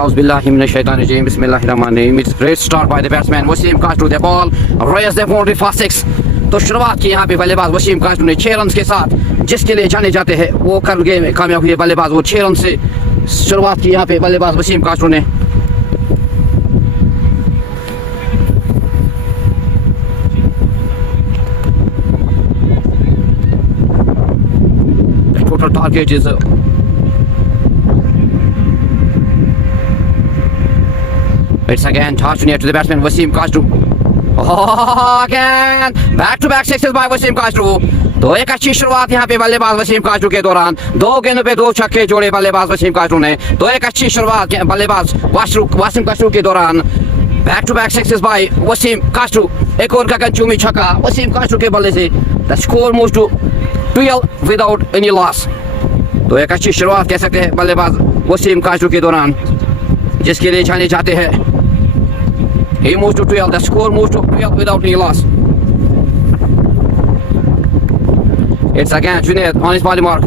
Auzubillahi minash-shaytanir-rajim. Bismillahir-rahmanir-rahim. It's great start by the batsman Wasim Kashtu. The ball raised the boundary for 6. तो शुरुआत की यहाँ पे बल्लेबाज वसीम कास्टू ने 6 रन के साथ जिसके लिए जाने जाते हैं वो कर गए कामयाब हुए बल्लेबाज। वो 6 रन से शुरुआत की यहाँ पे बल्लेबाज वसीम कास्टू ने। Total target is it's again tossed near to the batsman Wasim Kashtu. Oh, again back-to-back sixes by Wasim Kashtu. तो एक अच्छी शुरुआत यहाँ पे बल्लेबाज वसीम कास्टू के दौरान 2 गेंदों पे 2 छक्के जोड़े बल्लेबाज वसीम कास्टू ने। तो एक अच्छी शुरुआत बल्लेबाज वसीम कास्टू के दौरान back-to-back sixes by Wasim Kashtu. एक और गगनचुंबी छक्का वसीम कास्टू के बल्ले से। The score moves to 12 without any loss. तो एक अच्छी शुरुआत कह सकते हैं बल्लेबाज वसीम कास्टू के दौरान जिसके लिए जाने जाते हैं। He moves to 12. The score moves to 12 without any loss. It's again Junaid on his body mark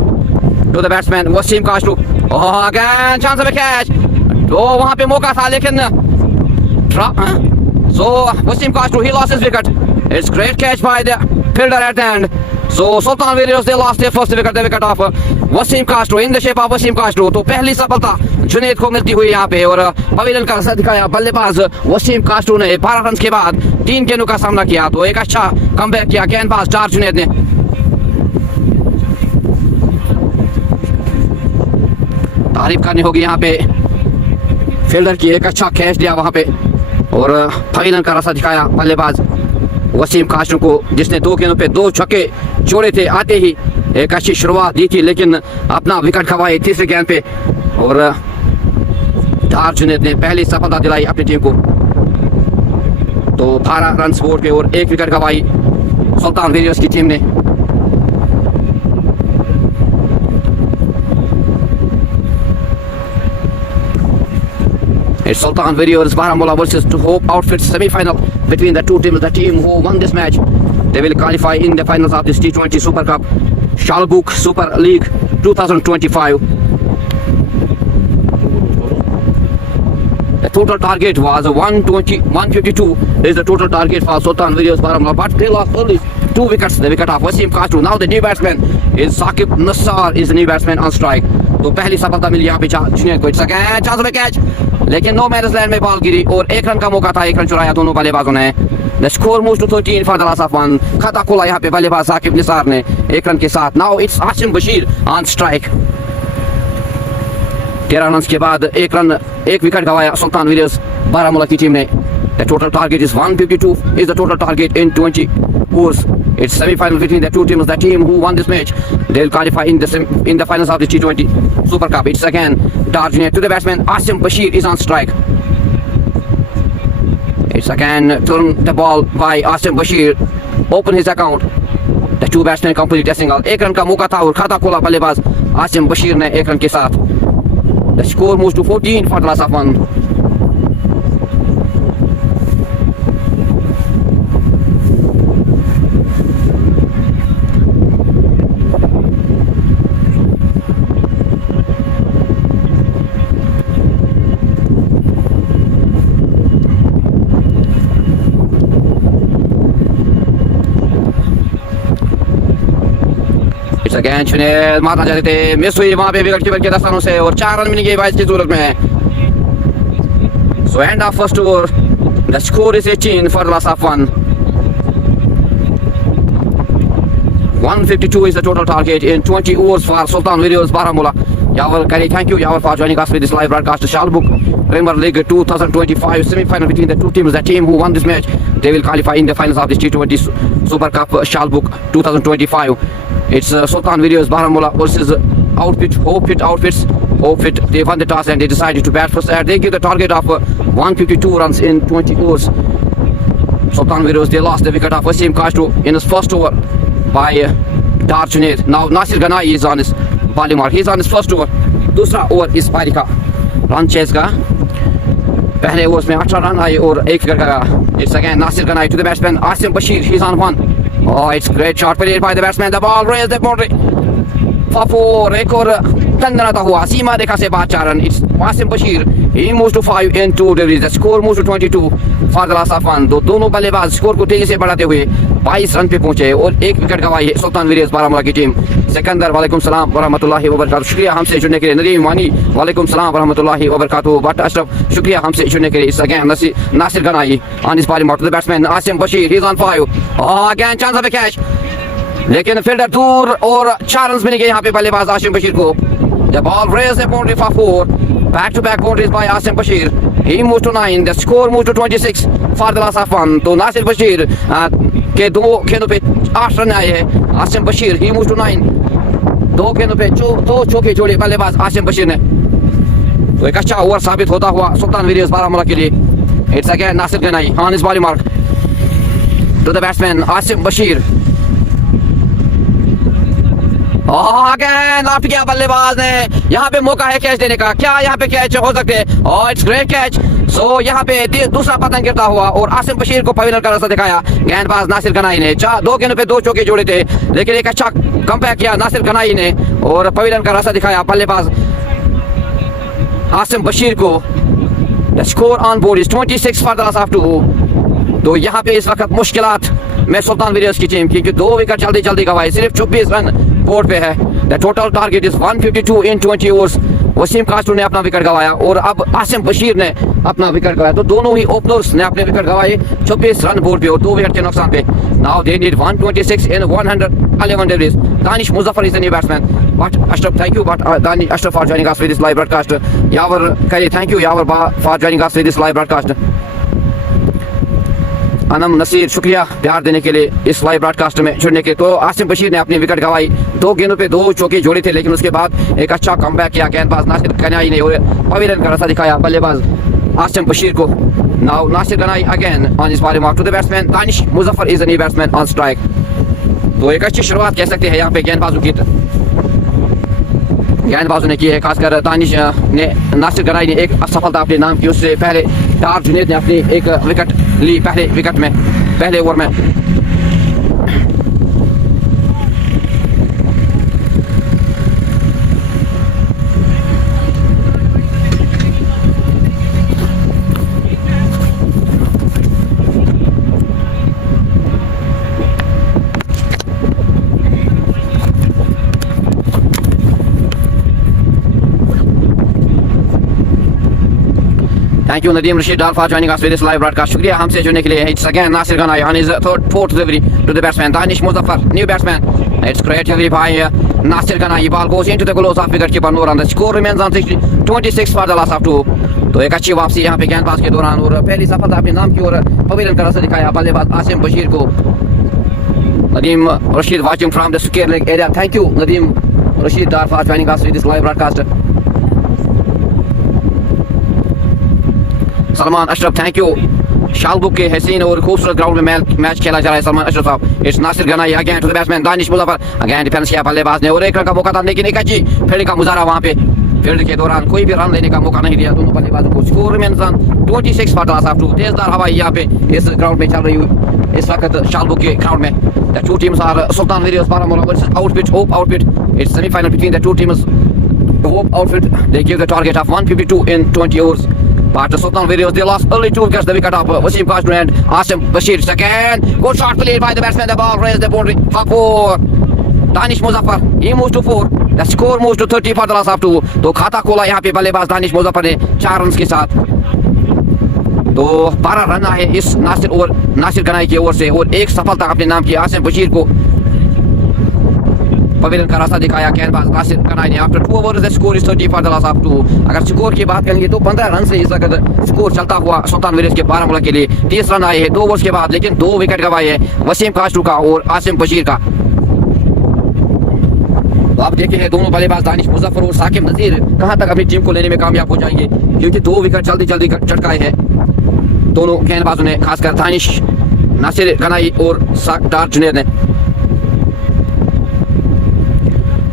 to the batsman Wasim Kashtu. Oh, again chance of a catch. तो वहाँ पे मौका था लेकिन so Wasim Kashtu he lost his wicket. It's great catch by the fielder at the end. So Sultan Warriors they lost their first wicket, the wicket of Wasim Kashtu in the shape of Wasim Kashtu. तो पहली सफलता जुनैद को मिलती हुई यहाँ पे और pavilion का रास्ता दिखाया बल्लेबाज वसीम कास्टू ने। 12 रन के बाद 3 गेंदों का सामना किया तो एक अच्छा कमबैक किया गेंदबाज स्टार जुनैद ने। तारीफ करनी होगी यहाँ पे फील्डर की, एक अच्छा कैच दिया वहाँ पे और पवेलियन का रास्ता दिखाया बल्लेबाज वसीम कास्टू को जिसने 2 गेंदों पे 2 छक्के जोड़े थे। आते ही एक अच्छी शुरुआत दी थी लेकिन अपना विकेट खवाए तीसरे गेंद पे और स्टार जुनैद ने पहली सफलता दिलाई अपनी टीम को। तो 12 रन स्कोर पे और 1 विकेट गवाई सुल्तान वेरियर्स की टीम ने। It's Sultan Warriors Baramulla versus Hope Outfits semi-final between the two teams. The team who won this match they will qualify in the finals of this T20 Super Cup Shalbuk Super League 2025. The total target was 152 is the total target for Sultan Warriors Baramulla, but they lost only 2 wickets. The wicket of Wasim Kashtu. Now the new batsman is Saqib Nassar is the new batsman on strike. तो पहली सफलता मिली यहाँ पे जुनैद को। Chance में catch लेकिन no manners land में ball गिरी और 1 रन का मौका था, 1 रन चुराया दोनों बल्लेबाजों ने। The score moves to 13 for the loss of 1। खाता खोला यहाँ पे बल्लेबाज साकिब निसार ने 1 रन के साथ। Now it's Asim Bashir on strike. 13 run के बाद 1 विकेट गवाया सुल्तान वेरियर्स बारामूला की टीम ने। The total target is 152 is the total target in 20 overs. It's semi-final between the two teams. The team who won this match they'll qualify in the finals of the T20 Super Cup. It's again Darjunier to the batsman Asim Bashir is on strike. It's again turn the ball by Asim Bashir. Open his account. The two batsmen complete a single. 1 run का मौका था और खाता खोला बल्लेबाज आसिम बशीर ने 1 run के साथ। The score moves to 14 for the loss of 1. Again Junaid मारना चाहते थे, मिस हुई वहां पे विकेट कीपर के दस्तानों से और 4 रन मिलेंगे बाइस की जरूरत में। So end of first over the score is 18 for loss of 1। 152 is the total target in 20 overs for Sultan Warriors Baramulla. Yawar Kari, thank you Yawar for joining us with this live broadcast. Shalbuk Premier League 2025 semi-final between the two teams. The team who won this match they will qualify in the finals of this T20 Super Cup Shalbuk 2025. It's Sultan Warriors Baramulla versus Hope Outfits. Hope they won the toss and they decided to bat first. They give the target of 152 runs in 20 overs. Sultan Warriors they lost the wicket of Wasim Kashtu in his first over by Dar Junaid. Now Nasir Ganai is on his bowling mark. He's on his first over. दूसरा over इस पारी का run chase का। पहले over में 18 run आए और 1 wicket गया। It's again Nasir Ganai to the batsman Asim Bashir. He's on 1. Oh, it's great shot played by the batsman. The ball raised the boundary for 4. एक और तंदनाता हुआ सीमा रेखा से बाद 4 run. It's Wasim Bashir, he moves to 5 in 2 deliveries. The score moves to 22 for the loss of 1. दोनों बल्लेबाज score को तेजी से बढ़ाते हुए 22 रन पे पहुंचे और एक विकेट गंवाई है सुल्तान वेरियर्स बारामूला की टीम। सिकंदर वालेकुम सलाम वरहमतुल्लाहि वबरकातुहू, शुक्रिया हमसे जुड़ने के लिए। नदीम वानी वालेकुम सलाम वरहमतुल्लाहि वबरकातुहू। बट अशरफ शुक्रिया हमसे जुड़ने के लिए। It's again Nasir Ganai on his body mark to the batsman Asim Bashir, he's on 5. Again chance of a catch, लेकिन फील्डर दूर और 4 रन मिलेंगे यहाँ पे बल्लेबाज आसिम बशीर को। The ball raised a boundary for 4. Back-to-back boundaries by Asim Bashir. He moves to 9. The score moves to 26 for the loss of 1. तो नासिर बशीर के 2 गेंदों पे 8 रन आए हैं। Asim Bashir he moves to 9. 2 गेंदों पे 2 चौके जोड़े बल्लेबाज आसिम बशीर ने। तो एक अच्छा ओवर साबित होता हुआ सुल्तान वेरियर्स बारामूला के लिए। It's again Nasir Ganai on his body mark to the batsman Asim Bashir. Again लौट गया बल्लेबाज ने। यहाँ पे मौका है कैच देने का, क्या यहाँ पे कैच हो सकते हैं? और इट्स ग्रेट कैच। सो यहाँ पे दूसरा पतंग गिरता हुआ और आसिम बशीर को पवेलियन का रास्ता दिखाया गेंदबाज नासिर गनाई ने। 2 गेंदों पे 2 चौके जोड़े थे, लेकिन एक अच्छा कमबैक किया नासिर गनाई ने और पवेलियन का रास्ता दिखाया बल्लेबाज आसिम बशीर को। The score on board is 26 for the loss of 2. तो यहाँ पे इस वक्त मुश्किलात में सुल्तान वेरियर्स की टीम, क्योंकि 2 विकेट जल्दी जल्दी गंवाए, सिर्फ 24 रन बोर्ड पे है। The total target is 152 in 20 overs. Waseem कास्टू ने अपना विकेट गंवाया और अब आसिम बशीर ने अपना विकेट गंवाया। तो दोनों ही ओपनर्स ने अपने विकेट गंवाए 24 रन बोर्ड पे और 2 विकेट के नुकसान पे। Now they need 126 in 111 deliveries. Danish Muzaffar is the new batsman. But Ashraf, thank you. But Danish Ashraf for joining us with this live broadcast. Yawar Kari, thank you Yawar for joining us with this live broadcast. Anam Naseer शुक्रिया प्यार देने के लिए इस live broadcast में जुड़ने के। तो आसिम बशीर ने अपनी विकेट गंवाई, 2 गेंदों पे 2 चौके जोड़े थे, लेकिन उसके बाद एक अच्छा कमबैक किया गेंदबाज नासिर गनाई ने और पवेलियन का रास्ता दिखाया बल्लेबाज आसिम बशीर को। Now Nasir Ganai again on his body mark to the batsman Danish Muzaffar is the new batsman on strike. तो एक अच्छी शुरुआत कह सकते हैं यहाँ पे गेंदबाजों ने की है, खासकर दानिश ने नासिर गनाई ने एक सफलता अपने नाम की। उससे पहले डार जुनेद ने अपनी एक विकेट ली पहले ओवर में। Thank you Nadeem Rashid Dal for joining us with this live broadcast. शुक्रिया हमसे जुड़ने के लिए। It's again Nasir Ganai on his fourth delivery to the batsman Danish Muzaffar, new batsman. It's great delivery by Nasir Ganai. Ball goes into the gloves of wicketkeeper Noor and the score remains on 26 for the loss of 2. तो एक अच्छी वापसी यहाँ पे गेंदबाज के दौरान और पहली सफलता अपने नाम की और पवेलियन का रास्ता दिखाया बल्लेबाज आसिम बशीर को। Nadeem Rashid watching from the square leg area. Thank you Nadeem Rashid Dal for joining us with this live broadcast. Salman Ashraf thank you. शालबुक के हसीन और खूबसूरत ग्राउंड में मैच खेला जा रहा है सलमान अशरफ साहब। It's Nasir Ganai again to the batsman Danish Muzaffar. Again defence किया बल्लेबाज ने और एक रन का मौका था, लेकिन एक अच्छी फील्डिंग का मुजाहरा वहां पे। फील्ड के दौरान कोई भी रन लेने का मौका नहीं दिया दोनों बल्लेबाजों को। Score remains on 26 for the loss of 2। तेजदार हवा यहाँ पे इस ग्राउंड में चल रही हुई इस वक्त शालबुक के ग्राउंड में। The two teams are Sultan Warriors Baramulla versus Outfit Hope Outfit. It's semifinal between the two teams Hope Outfit. They give the target of 152 in 20 overs. But the Sultan Warriors, they lost early 2 wickets. The wicket of Wasim Kashmir and Asim Bashir. Second, good shot played by the batsman. The ball raised the boundary for 4. Danish Muzaffar, he moves to 4. The score moves to 30 for the loss of 2. तो खाता खोला यहाँ पे बल्लेबाज दानिश मुजफ्फर ने 4 run के साथ। तो 12 रन आए इस नासिर गनाई की ओर से और एक सफलता अपने नाम की आसिम बशीर को पवेलियन का रास्ता दिखाया गेंदबाज नासिर गनाई ने। After 2 overs the score is 30 for the loss of 2। अगर स्कोर की बात करेंगे तो 15 रन से इस वक्त स्कोर चलता हुआ सुल्तान वेरियर्स के बारामूला के लिए 30 रन आए हैं 2 ओवर्स के बाद, लेकिन 2 विकेट गंवाए हैं वसीम कास्टू का और आसिम बशीर का। तो आप देखे हैं दोनों बल्लेबाज दानिश मुजफ्फर और साकिब नजीर कहां तक अपनी टीम को लेने में कामयाब हो जाएंगे, क्योंकि 2 विकेट जल्दी जल्दी चटकाए हैं दोनों गेंदबाजों ने, खासकर दानिश नासिर गनाई और डार जुनेद ने।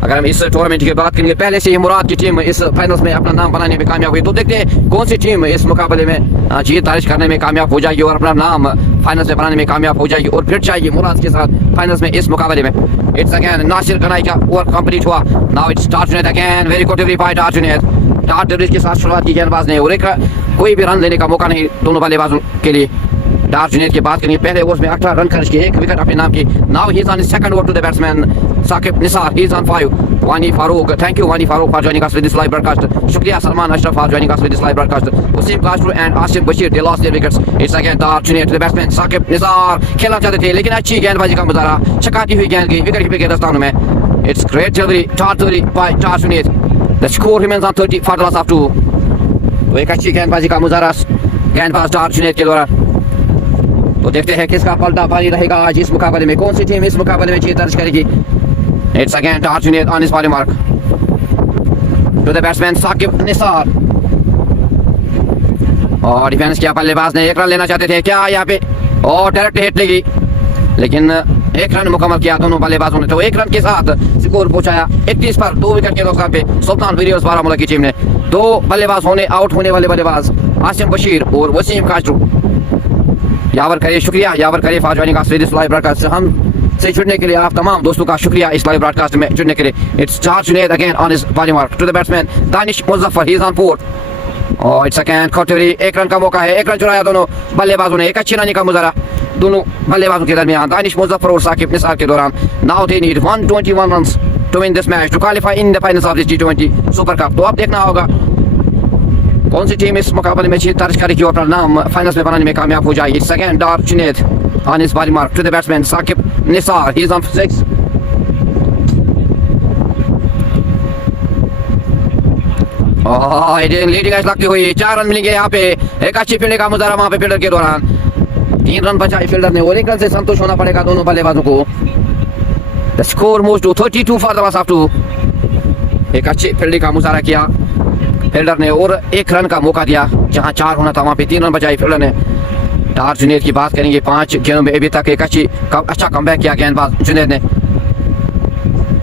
अगर हम इस टूर्नामेंट की बात करेंगे, पहले से ही मुराद की टीम इस फाइनल्स में अपना नाम बनाने में कामयाब हुई। तो देखते हैं कौन सी टीम इस मुकाबले में जीत दर्ज करने में कामयाब हो जाएगी और अपना नाम फाइनल्स में बनाने में कामयाब हो जाएगी और फिर जाएगी मुराद के साथ फाइनल्स में इस मुकाबले में। It's again नासिर गनाई का ओवर कंप्लीट हुआ. Now it's Tarjunet again. Very good delivery by Tarjunet. Tarjunet के साथ शुरुआत की गेंदबाज ने और एक कोई भी रन लेने का मौका नहीं दोनों बल्लेबाजों के लिए. Tarjunet की बात करेंगे पहले ओवर में 18 रन खर्च किए, एक विकेट अपने नाम की. Now he's on his second over to the batsman Saqib Nisar. He's on 5. Wani Farooq. Thank you Wani Farooq for joining us with this live broadcast. Shukriya Salman Ashraf for joining us with this live broadcast. Wasim Kashru and Asim Bashir they lost their wickets. It's again Tarjunet to the batsman Saqib Nisar. खेलना चाहते थे लेकिन अच्छी गेंदबाजी का मुजाहरा, चकाती हुई गेंद की विकेट कीपर के दस्तानों में. It's great delivery, top delivery by Tarjunet. The score remains on 30 for the loss of 2. तो एक अच्छी गेंदबाजी का मुजाहरा गेंदबाज Tarjunet के द्वारा. तो देखते हैं किसका पलटा भारी रहेगा आज इस मुकाबले में, कौन सी टीम इस मुकाबले में जीत दर्ज करेगी. It's again Tarjunet on his body mark to the batsman Saqib Nisar. और डिफेंस किया बल्लेबाज ने, एक रन लेना चाहते थे क्या यहाँ पे और डायरेक्ट हिट लगी लेकिन एक रन मुकम्मल किया दोनों बल्लेबाजों ने. तो एक रन के साथ स्कोर पहुंचाया 31 पर 2 विकेट के नुकसान पे सुल्तान वीरियोस बारामूला की टीम ने. 2 बल्लेबाज होने आउट होने वाले बल्लेबाज आसिम बशीर और वसीम काशरू. यावर करिए शुक्रिया यावर करिए for joining us with this live broadcast. हम से जुड़ने के लिए आप तमाम दोस्तों का शुक्रिया इस लाइव ब्रॉडकास्ट में जुड़ने के लिए. It's Tarjunet again on his body mark to the batsman Danish Muzaffar. he is on 4. और इट्स अगेन कटोरी, एक रन का मौका है, एक रन चुराया दोनों बल्लेबाजों ने, एक अच्छी रन का मुजाहरा दोनों बल्लेबाजों के दरमियान दानिश मुजफ्फर और साकिब निसार के दौरान. Now they need 121 runs to win this match to qualify in the finals of this T20 Super Cup. तो अब देखना होगा कौन सी टीम इस मुकाबले में जीत दर्ज करेगी और अपना नाम फाइनल्स में बनाने में कामयाब हो जाएगी. It's again Tarjunet on his body mark to the batsman Saqib Nisar. He is on 6. Leading edge लगती हुई 4 रन मिलेंगे यहाँ पे. एक अच्छी फील्डिंग का मुजाहरा वहाँ पे फील्डर के दौरान. 3 रन बचाए फील्डर ने और 1 रन से संतुष्ट होना पड़ेगा दोनों बल्लेबाजों को. The score moves to 32 for the loss of 2. एक अच्छी फील्डिंग का मुजाहरा किया फील्डर ने और 1 रन का मौका दिया जहाँ 4 होना था वहाँ पे 3 रन बचाए फील्डर ने. Tarjunet की बात करेंगे 5 गेंदों में अभी तक एक अच्छा कमबैक किया गेंदबाज जुनैद ने.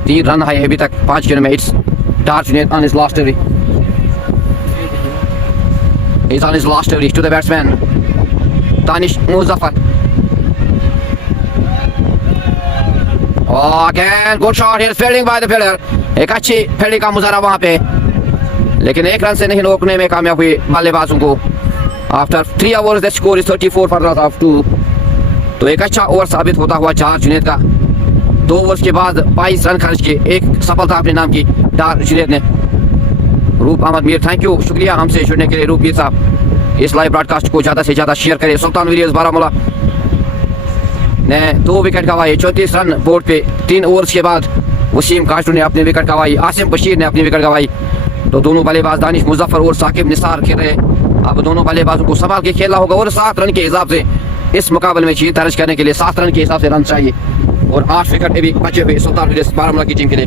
3 रन है अभी तक 5 गेंदों में. It's Tarjunet on his last delivery. He's on his last delivery to the batsman Danish Muzaffar. Oh, again good shot here, fielding by the fielder. एक अच्छी फील्डिंग का मुजाहरा वहाँ पे लेकिन 1 रन से नहीं रोकने में कामयाब हुए बल्लेबाजों को. After 3 overs the score is 34 for the loss of 2. तो एक अच्छा ओवर साबित होता हुआ Tarjunet का. 2 ओवर्स के बाद 22 रन खर्च किए, एक सफलता अपने नाम की Tarjunet ने. रूप अहमद मीर थैंक यू शुक्रिया हमसे जुड़ने के लिए. रूप मीर साहब इस लाइव ब्रॉडकास्ट को ज़्यादा से ज़्यादा शेयर करें. सुल्तान वीरियोस बारामूला ने 2 विकेट गंवाए 34 रन बोर्ड पे. 3 ओवर्स के बाद वसीम काशरू ने अपनी विकेट गंवाई, आसिम बशीर ने अपनी विकेट गंवाई. तो दोनों बल्लेबाज दानिश मुजफ्फर और साकिब निसार खेल रहे. अब दोनों बल्लेबाजों को संभाल के खेलना होगा और 7 रन के हिसाब से इस मुकाबले में जीत दर्ज करने के लिए 7 रन के हिसाब से रन चाहिए और 8 विकेट अभी बचे हुए सुल्तान वीरियोस बारामूला की टीम के लिए.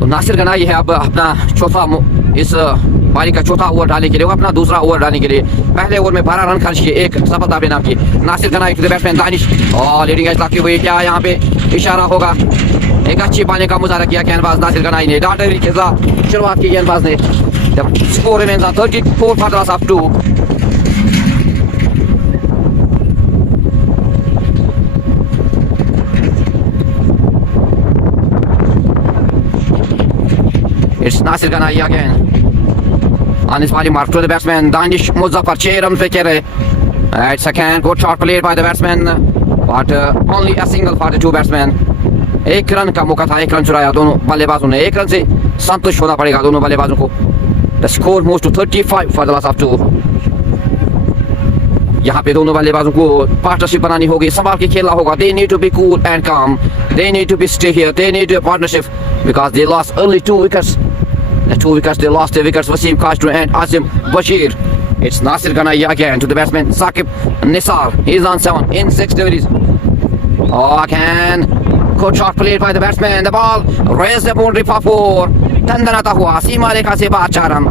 तो नासिर गनाई है अब अपना चौथा इस पारी का चौथा ओवर डालने के लिए, अपना दूसरा ओवर डालने के लिए. पहले ओवर में 12 रन खर्च किए, एक सफलता अपने नाम की. Nasir Ganai to the batsman Danish और लीडिंग एज लगती हुई क्या यहाँ पे इशारा होगा. एक अच्छी पाने का मुजाहरा किया गेंदबाज नासिर गनाई ने. डाटरी के साथ शुरुआत की गेंदबाज ने. Score remains on 34 for the loss of 2. It's Nasir Ghanai again on his body mark to the batsman Danish Muzaffar. 6 runs पे खेल रहे. It's again good shot played by the batsman but only a single for the 2 batsmen. 1 run का मौका था, 1 run चुराया दोनों बल्लेबाजों ने. 1 रन से संतुष्ट होना पड़ेगा दोनों बल्लेबाजों को. The score moves to 35 for the loss of 2. यहाँ पे दोनों बल्लेबाजों को पार्टनरशिप बनानी होगी, संभाल के खेलना होगा. They need to be cool and calm. They need to be stay here. They need a partnership because they lost only 2 wickets. The 2 wickets they lost their wickets Wasim Kashru and Asim Bashir. It's Nasir Ghanai again to the batsman Saqib Nisar. He's on 7 in 6 deliveries. Oh, again good shot played by the batsman. The ball raised the boundary for 4. Tandanata hua सीमा रेखा से बाहर 4 रन.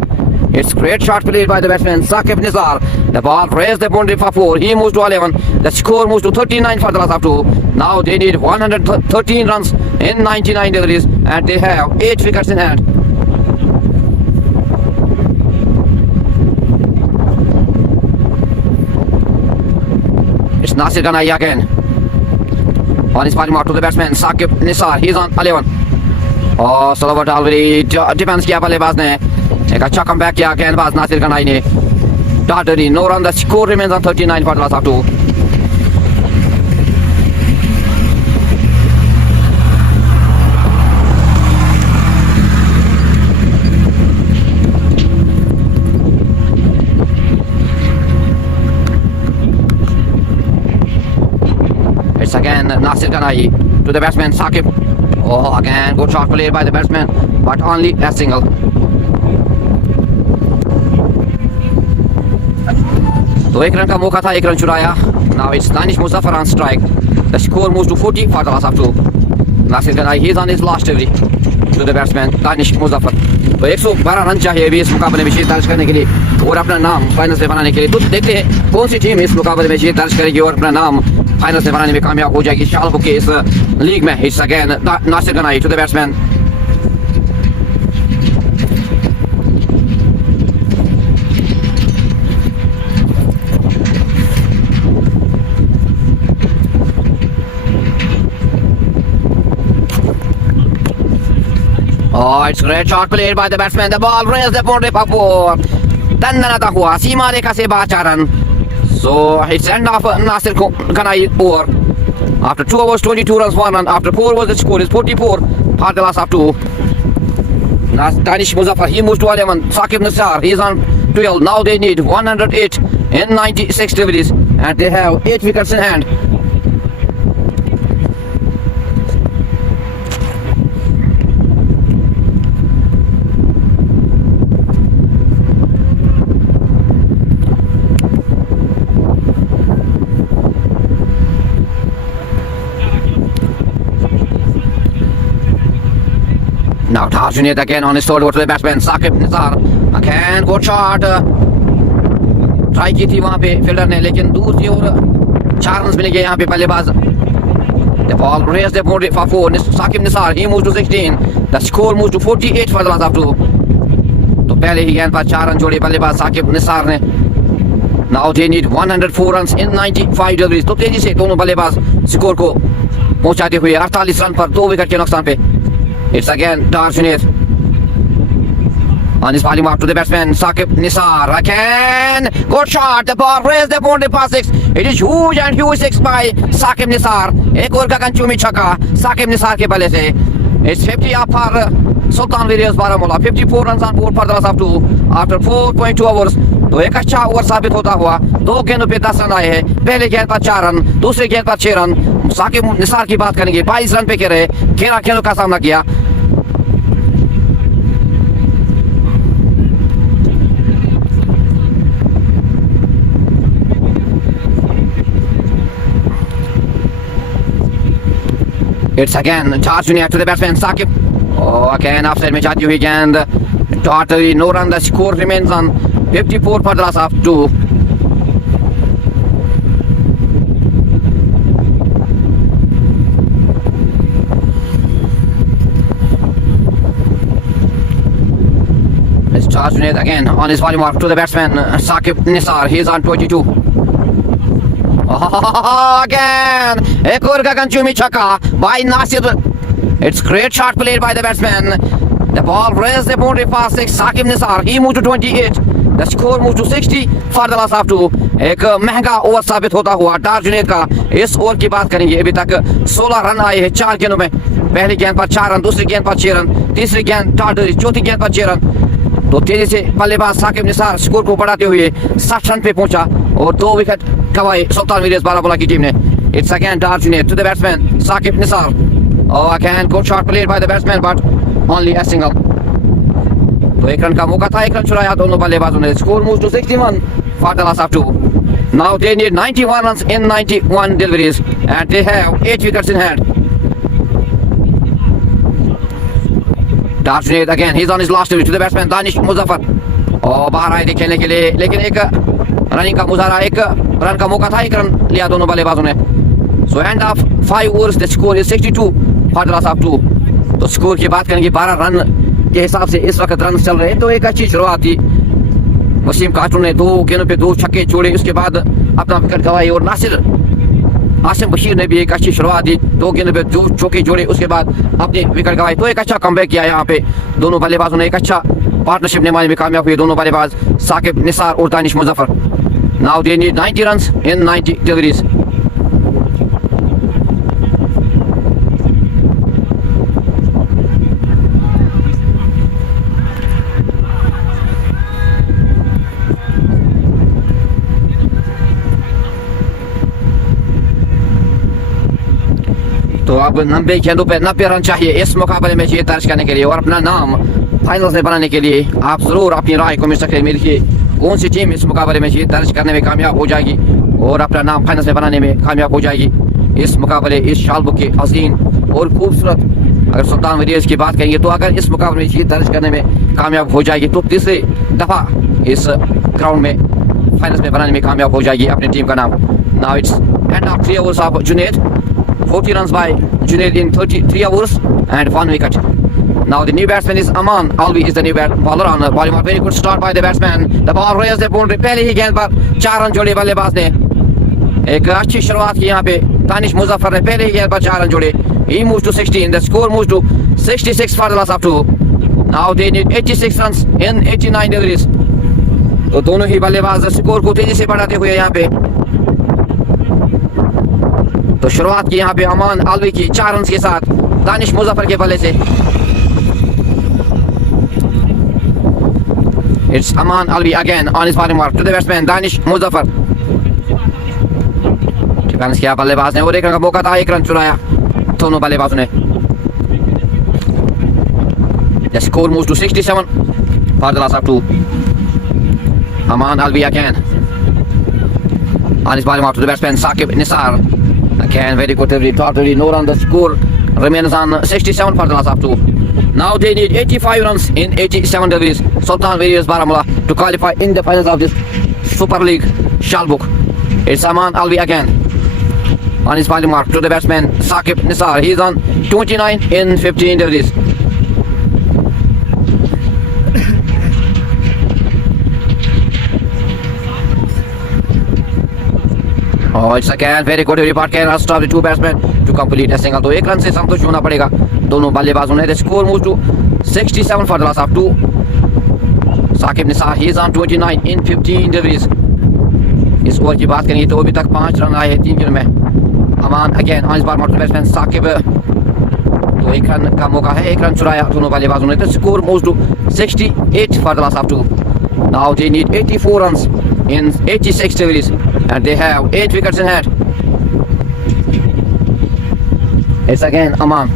It's great shot played by the batsman Saqib Nisar. The ball raised the boundary for 4. He moves to 11. The score moves to 39 for the loss of 2. Now they need 113 runs in 99 deliveries and they have 8 wickets in hand. Nasir Ganai again. On his bottom out to the batsman Saqib Nisar. He's on 11. Slower already defense किया बल्लेबाज ने. एक अच्छा comeback किया गेंदबाज नासिर गनाई ने. Tartary no run. The score remains on 39 for the last of 2. It's again Nasir Ganai to the batsman Saqib. Again good shot played by the batsman, but only a single. तो एक run का मौका था, एक run चुराया. Now it's Danish Muzaffar on strike. The score moves to 40 for the last of 2. Nasir Ganai, he's on his last delivery to the batsman Danish Muzaffar. तो 112 run चाहिए अभी इस मुकाबले में जीत दर्ज करने के लिए और अपना नाम फाइनल से बनाने के लिए. तो देखते हैं कौन सी टीम इस मुकाबले में जीत दर्ज करेगी और अपना नाम फाइनल से बनाने में कामयाब हो जाएगी शालबुक के इस लीग में. It's again Nasir Ganai to the batsman. It's great shot played by the batsman. The ball raised the boundary for 4. तन्ना हुआ सीमा रेखा से 4 run. So it's end of Nasir Ganai over. After 2 overs 22 runs 1 run. After 4 overs the score is 44 for the last of 2. Danish Muzaffar, he moves to 11. Saqib Nisar, he is on 12. Now they need 108 in 96 deliveries and they have 8 wickets in hand. Now Tarjunet again on his third over to the batsman Saqib Nisar. Again good shot. Try की थी वहां पे fielder ने लेकिन दूर थी और 4 run मिलेंगे यहाँ पे बल्लेबाज. The ball raised the boundary for 4. Saqib Nisar, he moves to 16. The score moves to 48 for the last of 2. तो पहले ही गेंद पर 4 रन जोड़े बल्लेबाज साकिब निसार ने. Now they need 104 runs in 95 deliveries. तो तेजी से दोनों बल्लेबाज स्कोर को पहुंचाते हुए 48 रन पर 2 विकेट के नुकसान पे. It's again Tarjunet on his bowling mark to the batsman Saqib Nisar. Again good shot. The ball raised the boundary past 6. It is huge and huge 6 by Saqib Nisar. एक और गगनचुंबी छक्का Saqib Nisar के बल्ले से. It's 50 up for Sultan Warriors Baramulla. 54 runs on board for the last of 2 after 4.2 overs. तो एक अच्छा over साबित होता हुआ. 2 गेंदों पे 10 रन आए हैं. पहले गेंद पर 4 रन, दूसरी गेंद पर 6 रन. साकिब निसार की बात करेंगे 22 रन पे खेले, 13 गेंदों का सामना किया. It's again Tarjunet to the batsman Saqib. Again offside में जाती हुई गेंद. Tartary no run. The score remains on 54 for the last of 2. It's Tarjunet again on his volley mark to the batsman Saqib Nisar. He is on 22. Again एक और गगनचुंबी छक्का by Nasir. It's great shot played by the batsman. The ball raised the boundary past 6. Saqib Nisar, he moved to 28. The score moves to 60 for the last of 2. एक महंगा over साबित होता हुआ टार्जुनेट का. इस ओवर की बात करेंगे अभी तक 16 रन आए हैं 4 गेंदों में. पहली गेंद पर 4 रन, दूसरी गेंद पर 6 रन, तीसरी गेंद टार्टरी, चौथी गेंद पर 6 रन. तो तेजी से बल्लेबाज साकिब निसार स्कोर को बढ़ाते हुए 60 रन पे पहुंचा और 2 विकेट गंवाए सुल्तान वारियर्स बारामूला की टीम ने. It's again Tarjunet to the batsman Saqib Nisar. Again good shot played by the batsman but only a single. तो एक रन का मौका था, एक रन चुराया दोनों बल्लेबाजों ने. Score moves to 61 for the last of 2. Now they need 91 runs in 91 deliveries and they have 8 wickets in hand. Tarjunet again, he's on his last delivery to the batsman Danish Muzaffar. बाहर आए थे खेलने के लिए लेकिन एक running का मुजाहरा, एक रन का मौका था, एक रन लिया दोनों बल्लेबाजों ने. So end of 5 overs the score is 62 for the last of 2. तो स्कोर की बात करेंगे 12 रन के हिसाब से इस वक्त रन चल रहे हैं. तो एक अच्छी शुरुआत थी. वसीम खाटून ने 2 गेंदों पे 2 छक्के छोड़े, उसके बाद अपना विकेट गंवाई और नासिर आसिम बशीर ने भी एक अच्छी शुरुआत दी, 2 गेंद पे 2 चौके जोड़े, उसके बाद अपने विकेट गंवाए, तो एक अच्छा कमबैक किया यहाँ पे दोनों बल्लेबाजों ने, एक अच्छा पार्टनरशिप निभाने में कामयाब हुए दोनों बल्लेबाज साकिब निसार और Danish Muzaffar. Now they need 90 runs in 90 deliveries. तो अब 90 गेंदों पे 90 रन चाहिए इस मुकाबले में जीत दर्ज करने के लिए और अपना नाम फाइनल्स में बनाने के लिए। आप जरूर अपनी राय को मिल सकते हैं, देखिए कौन सी टीम इस मुकाबले में जीत दर्ज करने में कामयाब हो जाएगी और अपना नाम फाइनल्स में बनाने में कामयाब हो जाएगी। इस मुकाबले इस शालबुक के हसीन और खूबसूरत, अगर सुल्तान वेरियर्स की बात करेंगे तो अगर इस मुकाबले में जीत दर्ज करने में कामयाब हो जाएगी तो तीसरी दफा इस ग्राउंड में फाइनल्स में बनाने में कामयाब हो जाएगी अपनी टीम का नाम। Now it's end of 3 overs of Junaid, 40 runs by Junaid in 33 overs and 1 wicket. Now the new batsman is Aman Alvi is the new bowler on bowling. Very good start by the batsman. The ball raised the boundary, पहले ही गेंद पर 4 run जोड़े बल्लेबाज ने, एक अच्छी शुरुआत की यहाँ पे दानिश मुजफ्फर ने, पहले ही गेंद पर 4 रन जोड़े। He moves to 60 and the score moves to 66 for the loss of 2. Now they need 86 runs in 89 deliveries. तो दोनों ही बल्लेबाज स्कोर को तेजी से बढ़ाते हुए यहाँ पे, तो शुरुआत की यहाँ पे अमान आलवी की 4 रन के साथ दानिश मुजफ्फर के बल्ले से। It's Aman Alvi again on his bowling mark to the batsman Danish Muzaffar. ठिकाने किया बल्लेबाज ने और 1 रन का मौका था, 1 रन चुराया दोनों बल्लेबाजों ने। The score moves to 67 for the loss of 2. Aman Alvi again on his bowling mark to the batsman Saqib Nisar. Again, very good delivery, top delivery, no run. The score remains on 67 for the loss of 2. Now they need 85 runs in 87 deliveries. Sultan Warriors Baramulla to qualify in the finals of this Super League Shalbuk. It's Aman Alvi again on his bowling mark to the batsman Saqib Nisar. He is on 29 in 15 deliveries. Oh, it's again very good delivery, but can stop the 2 batsmen to complete a single. तो 1 run से संतुष्ट होना पड़ेगा दोनों बल्लेबाजों ने। The score moves to 67 for the loss of 2. Saqib Nisar he is on 29 in 15 deliveries. इस over की बात करेंगे तो अभी तक 5 रन आए हैं 3 गेंद में। अमान again on his ball mark to the batsman Saqib, तो 1 रन का मौका है, 1 रन चुराया दोनों बल्लेबाजों ने। The score moves to 68 for the loss of 2. Now they need 84 runs in 86 deliveries and they have 8 wickets in hand. It's again Aman.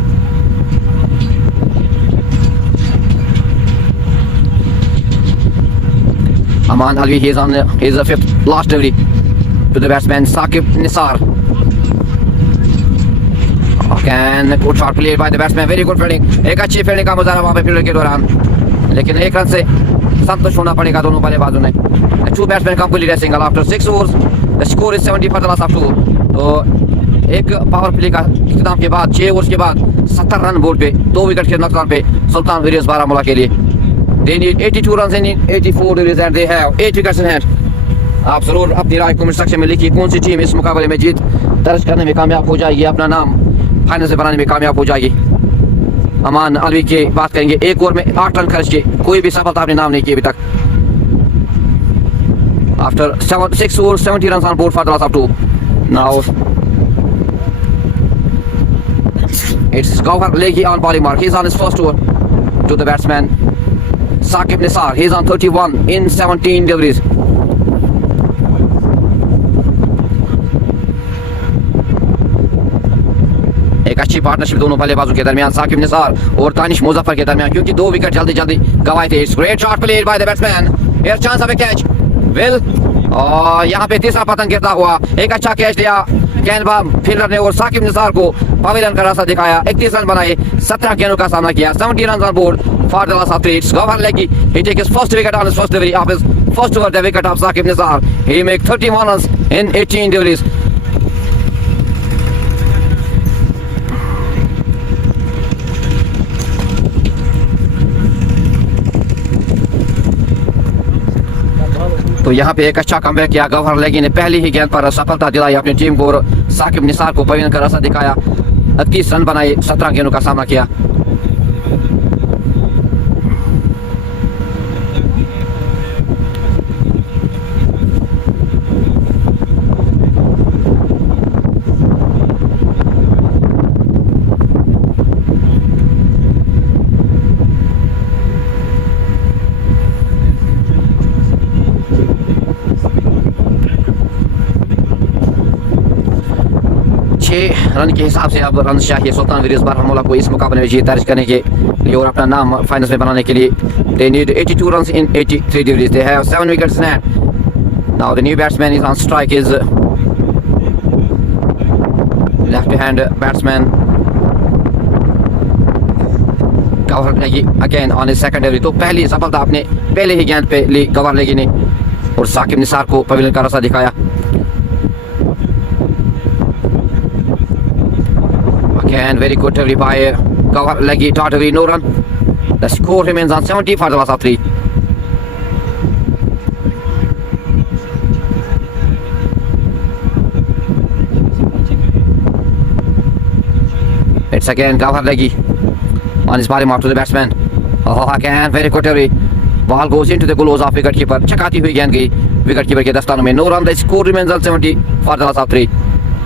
Aman Alvi, he is on his 5th last delivery to the batsman Saqib Nisar. Again, good shot played by the batsman, very good fielding. एक अच्छी fielding का मुजाहरा वहाँ पे fielder के दौरान, लेकिन 1 run से संतुष्ट होना पड़ेगा दोनों बल्लेबाजों ने। The 2 batsmen complete a single after 6 overs. The score is 70 for the loss of 2. तो एक पावर प्ले का इख्तिताम के बाद 6 ओवर्स के बाद 70 रन बोर्ड पे 2 विकेट के नुकसान पे सुल्तान वेरियर्स बारामूला के लिए। They need 82 runs in 84 deliveries and they have 8 wickets in hand. आप जरूर अपनी राय कमेंट सेक्शन में लिखिए कौन सी टीम इस मुकाबले में जीत दर्ज करने में कामयाब हो जाएगी, अपना नाम फाइनल से बनाने में कामयाब हो जाएगी। अमान अलवी की बात करेंगे, 1 ओवर में 8 रन खर्च के कोई भी सफलता अपने नाम नहीं की अभी तक। After 6 overs, 70 runs on board for the loss of 2. Now it's Gauhar Leghi on bowling mark. He's on his first over to the batsman Saqib Nisar. He's on 31 in 17 deliveries. एक अच्छी पार्टनरशिप दोनों बल्लेबाजों के दरमियान साकिब निसार और दानिश मुजफ्फर के दरमियान, क्योंकि 2 विकेट जल्दी जल्दी गंवाए थे। It's great shot played by the batsman, here chance of a catch will, और यहाँ पे तीसरा पतंग गिरता हुआ एक अच्छा कैच लिया गेंदबाज फील्डर ने और साकिब निसार को पवेलियन का रास्ता दिखाया। 31 रन बनाए, 17 गेंदों का सामना किया, 70 run on board for the loss of 3. It's Gauhar Leghi. He takes his first wicket on his first delivery of his first over, the wicket of Saqib Nisar. He makes 31 runs in 18 deliveries. तो तो यहाँ पे एक अच्छा comeback किया गौहर लगी ने, पहली ही गेंद पर सफलता दिलाई अपनी टीम को और साकिब निसार को पवेलियन का रास्ता दिखाया। 31 रन बनाए, 17 गेंदों का सामना किया। रन के हिसाब से अब रन चाहिए सुल्तान वेरियर्स बारामूला को इस मुकाबले में जीत दर्ज करने के लिए और अपना नाम फाइनल्स में बनाने के लिए। They need 82 runs in 83 deliveries. They have 7 wickets in hand. Now the new batsman is on strike. Is left-hand batsman Gauhar लगी again on his second delivery. तो पहली सफलता अपने पहले ही गेंद पे ली गौहर लगी ने और साकिब निसार को पवेलियन का रास्ता दिखाया। And very good delivery by Gawhar Lagi, Tartari, no run. The score remains on 70 for the last of 3. It's again Gawhar Lagi on his body mark to the batsman. Oh, again very good delivery. Ball goes into the gloves of wicket keeper. चकाती हुई गेंद गई wicket keeper के दस्तानों में। No run. The score remains on 70 for the last of 3.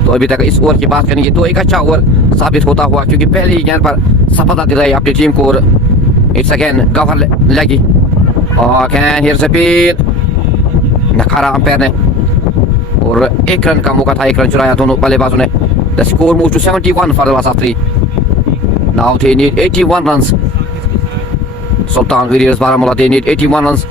तो अभी तक इस ओवर की बात करेंगे तो एक अच्छा ओवर साबित होता हुआ क्योंकि पहली ही गेंद पर सफलता दिलाई अपनी टीम को। इट्स अगेन गौहर लगी और कैन हियर से अपील नकारा अंपायर ने और 1 रन का मौका था, 1 रन चुराया दोनों बल्लेबाजों ने। The score moves to 71 for the last of 3. Now they need 81 runs. Sultan Warriors Baramulla they need 81 runs.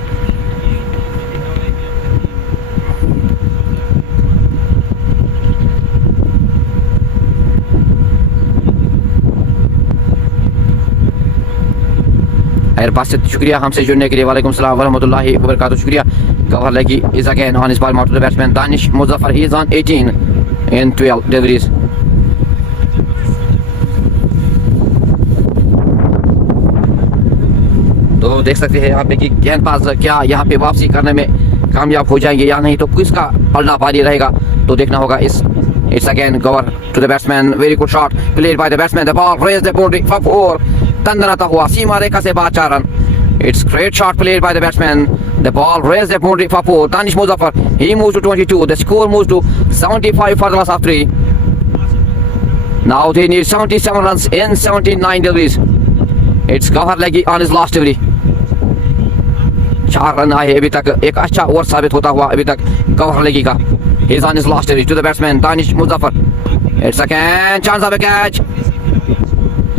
Basit शुक्रिया हमसे जुड़ने के लिए. वालेकुम सलाम वरहमतुल्लाहि वबरकातुहू. शुक्रिया. गौहर लगी is again on his ball mark to the batsman. Danish Muzaffar is on 18 in 12 deliveries. तो देख सकते हैं यहाँ पे कि गेंदबाज क्या यहाँ पे वापसी करने में कामयाब हो जाएंगे या नहीं, तो किसका पलड़ा भारी रहेगा तो देखना होगा. It's again Gawhar to the batsman. Very good shot played by the batsman. The ball raised the boundary for 4. तंदनाता हुआ सीमा रेखा से बाद 4 रन. It's great shot played by the batsman. The ball raised the boundary for 4. Danish Muzaffar, he moves to 22. The score moves to 75 for the last of 3. Now they need 77 runs in 79 deliveries. It's Gawhar Lagi on his last delivery. 4 run आए अभी तक. एक अच्छा over साबित होता हुआ अभी तक गौहर लगी का. He's on his last delivery to the batsman Danish Muzaffar. It's again chance of a catch.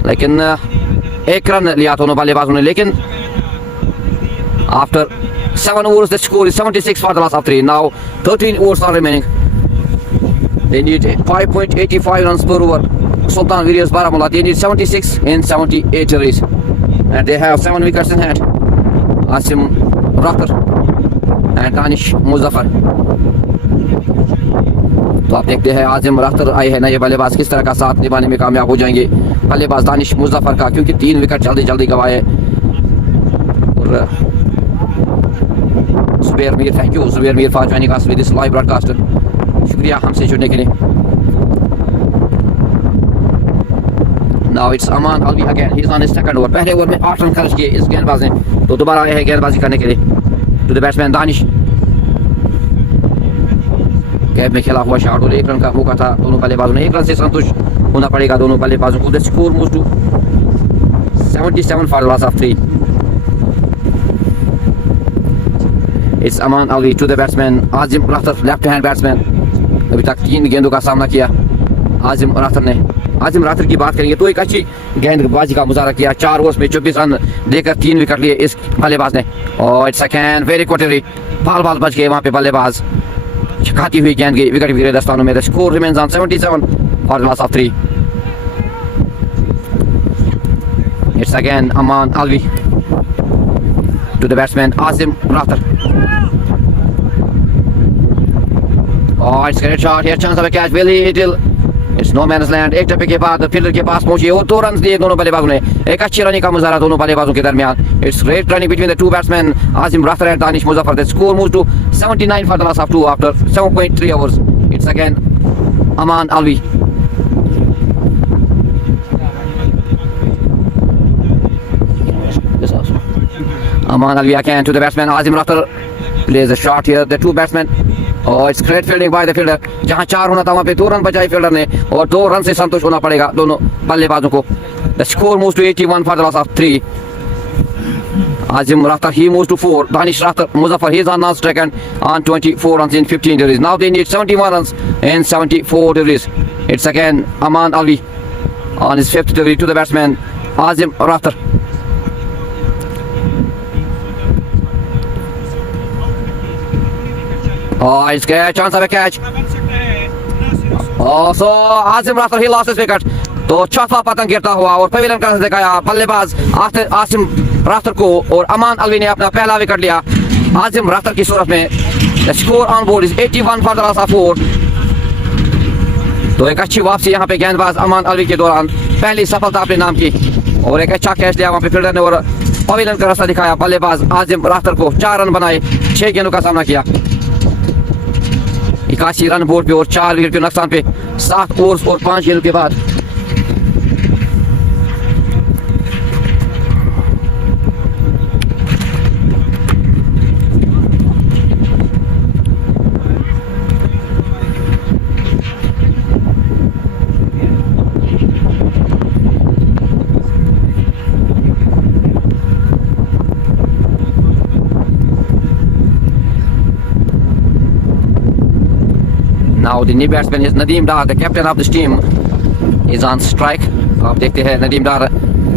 लेकिन 1 रन लिया दोनों बल्लेबाजों ने. लेकिन after 7 overs the score is 76 for the last of 3. Now 13 overs are remaining. They need 5.85 runs per over. Sultan Veerias Baramulla, they need 76 in 78 deliveries. And they have 7 wickets in hand. Asim Rathar and Danish Muzaffar. तो आप देखते हैं आजिम rather आए हैं नए बल्लेबाज किस तरह का साथ निभाने में कामयाब हो जाएंगे बल्लेबाज दानिश मुजफ्फर का, क्योंकि 3 विकेट जल्दी जल्दी गवाए. और Zubair Mir, thank you Zubair Mir for joining us with this live broadcast. शुक्रिया हमसे जुड़ने के लिए. Now it's Aman Alvi again, he is on his second over. पहले ओवर में 8 रन खर्च किए इस गेंदबाज ने, तो दोबारा आए हैं गेंदबाजी करने के लिए. To the batsman Danish. Cap में खेला हुआ शॉट और 1 रन का मौका था दोनों बल्लेबाजों ने. 1 रन से संतुष्ट होना पड़ेगा दोनों बल्लेबाजों को. The score moves to 77 for the loss of 3. It's Aman Ali to the batsman Azim Rather, left hand batsman. अभी तक 3 गेंदों का सामना किया आजिम राथर ने. आजिम राथर की बात करेंगे तो एक अच्छी गेंदबाजी का मुजाहरा किया. 4 ओवर्स में 24 रन देकर 3 विकेट लिए इस बल्लेबाज ने. और it's again very good delivery. बाल बच गए वहां पे बल्लेबाज. चकाती हुई गेंद गई विकेट गिरे दस्तानों में. The score remains on 77 for the loss of 3. It's again Aman Alvi to the batsman Azim Rather. Oh, it's a great shot here. Chance of a catch. Billy Idil it's no man's land. एक टप्पे के बाद फील्डर के पास पहुंची और 2 रन दिए दोनों बल्लेबाजों ने। एक अच्छी रनिंग का मुजाहरा दोनों बल्लेबाजों के दरमियान। It's great running between the two batsman Azim Rather and Danish Muzaffar. The score moves to 79 for the loss of 2 after 7.3 overs. It's again Aman Alvi. Aman Alvi again to the batsman Azim Rathar plays a shot here. The two batsmen. Oh, it's great fielding by the fielder. जहाँ 4 होना था वहाँ पे 2 run बचाए fielder ने और 2 run से संतुष्ट होना पड़ेगा दोनों बल्लेबाजों को। The score moves to 81 for the loss of 3. Azim Rathar he moves to 4. Danish Rathar Muzaffar he is on last second on 24 runs in 15 deliveries. Now they need 71 runs in 74 deliveries. It's again Aman Alvi on his 5th delivery to the batsman Azim Rathar. Oh, it's a chance of a catch. Oh, so Azim Rathar he lost his wicket. तो चौथा पतंग गिरता हुआ और pavilion का दिखाया बल्लेबाज Asim rather को और अमान अलवी ने अपना पहला विकेट लिया आजिम राथर की सूरत में। The score on board is 81 for the loss of 4। तो एक अच्छी वापसी यहाँ पे गेंदबाज अमान अलवी के दौरान पहली सफलता अपने नाम की और एक अच्छा कैच लिया वहाँ पे फील्डर ने और पवेलियन का रास्ता दिखाया बल्लेबाज आजिम राथर को। 4 रन बनाए 6 गेंदों का सामना किया। 81 रन बोर्ड पे और 4 विकेट के नुकसान पे 7 ओवर्स और 5 गेंदों के बाद। Now the new batsman is Nadeem Dar, the captain of this team, is on strike. आप देखते हैं नदीम डार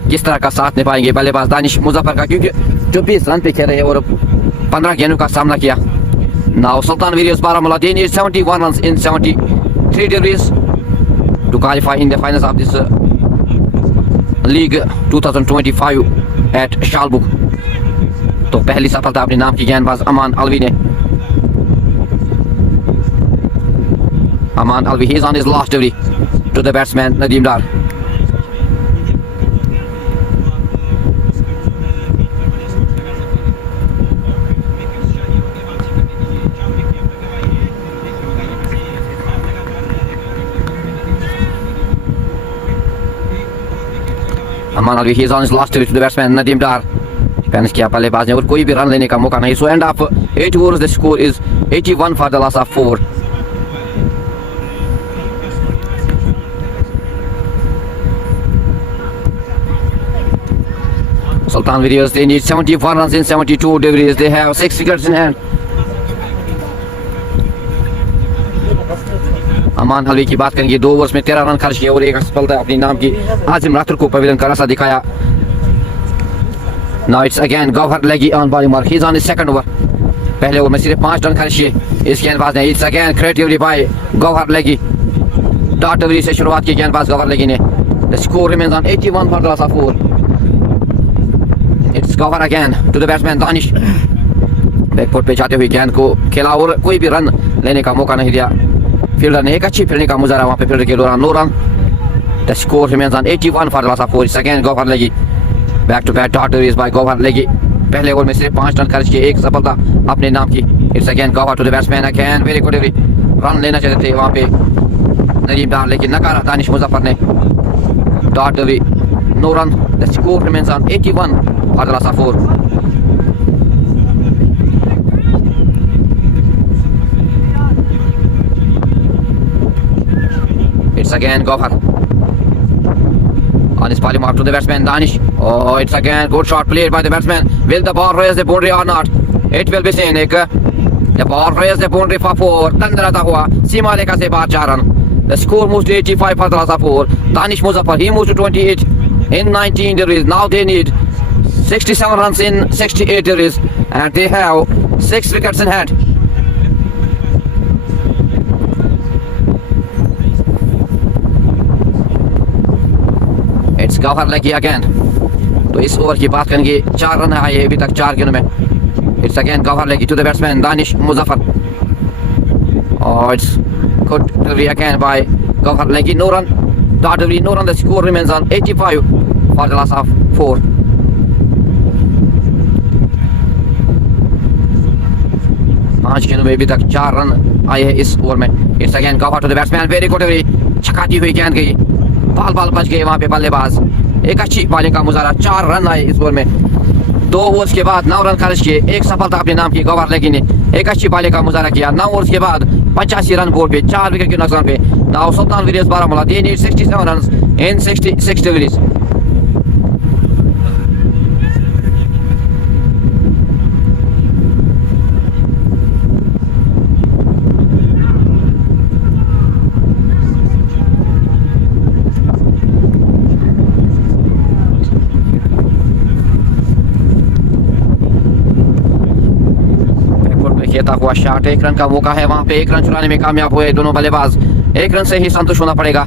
किस तरह का साथ निभाएंगे बल्लेबाज दानिश मुजफ्फर का, क्योंकि 24 रन पे खेले और 15 गेंदों का सामना किया। Now Sultan Warriors Baramulla they need 71 runs in 73 deliveries to qualify in the finals of this League 2025 at Shalbuk. तो पहली सफलता अपने नाम की गेंदबाज अमान अलवी ने। Aman Alvi, he is on his last delivery to the batsman Nadeem Dar. Aman Alvi, he is on his last delivery to the batsman Nadeem Dar. Fans किया बल्लेबाज ने और कोई भी रन लेने का मौका नहीं। So end of 8 overs the score is 81 for the loss of 4. Sultan Warriors they need 71 runs in 72 deliveries. They have 6 wickets in hand. अमान अलवी की बात करेंगे, 2 ओवर्स में 13 रन खर्च किए और एक सफलता अपनी नाम की आजिम राथर को पवेलियन का रास्ता दिखाया। Now it's again गौहर लेगी on bowling mark. He's on his second over. पहले ओवर में सिर्फ 5 रन खर्च किए इस गेंदबाज ने। It's again creatively by Gauhar लेगी। डॉट डिलीवरी से शुरुआत की गेंदबाज गौहर लेगी ने। The score remains on 81 for the loss of 4. It's Gawhar again to the batsman Danish. Back foot पे जाते हुए गेंद को खेला और कोई भी रन लेने का मौका नहीं दिया। फील्डर ने एक अच्छी फील्डिंग का मुजाहरा वहाँ पे फील्डर के दौरान। 9 run. The score remains on 81 for the loss of 4. It's again Gawhar Legi. Back to back dot deliveries by Gawhar Legi. पहले ओवर में सिर्फ 5 रन खर्च किए, एक सफलता अपने नाम की। It's again Gawhar to the batsman again very good delivery. Run लेना चाहते थे वहाँ पे नदीम डार लेकिन नकारा दानिश मुजफ्फर ने। Dot delivery 9 run. The score remains on 81 for the loss of 4. It's again Gawhar on his bowling mark to the batsman Danish. Oh, it's again good shot played by the batsman. Will the ball raise the boundary or not? It will be seen. The ball raised the boundary for 4. तंदरता हुआ सीमा रेखा से बाहर 4 run. The score moves to 85 for the loss of 4. Danish Muzaffar he moves to 28 in 19 deliveries. Now they need 67 runs in 68 deliveries and they have 6 wickets in hand. It's Gawhar लगी again. तो इस over की बात करेंगे, 4 run आए अभी तक 4 गेंदों में। It's again Gawhar लगी to the batsman Danish Muzaffar. Oh, it's good delivery again by cover like no run. Dart delivery, no run. The score remains on 85 for the loss of 4. पांच गेंदों में अभी तक 4 रन आए हैं इस over में. It's again cover to the batsman. Very good delivery. छकाती हुई गेंद गई. बाल बच गए वहां पे बल्लेबाज. एक अच्छी बॉलिंग का मुजाहरा. 4 रन आए इस ओवर में. 2 ओवर्स के बाद 9 रन खर्च किए. एक सफलता अपने नाम की. गवार लेगी ने एक अच्छी बॉलिंग का मुजाहरा किया. 9 ओवर्स के बाद 85 रन बोर्ड पे. 4 विकेट के नुकसान पे. Now Sultan Villiers Baramulla they need 67 runs in 66 deliveries. खेलता हुआ शॉट. 1 रन का मौका है वहां पे. 1 रन चुराने में कामयाब हुए दोनों बल्लेबाज. 1 रन से ही संतुष्ट होना पड़ेगा.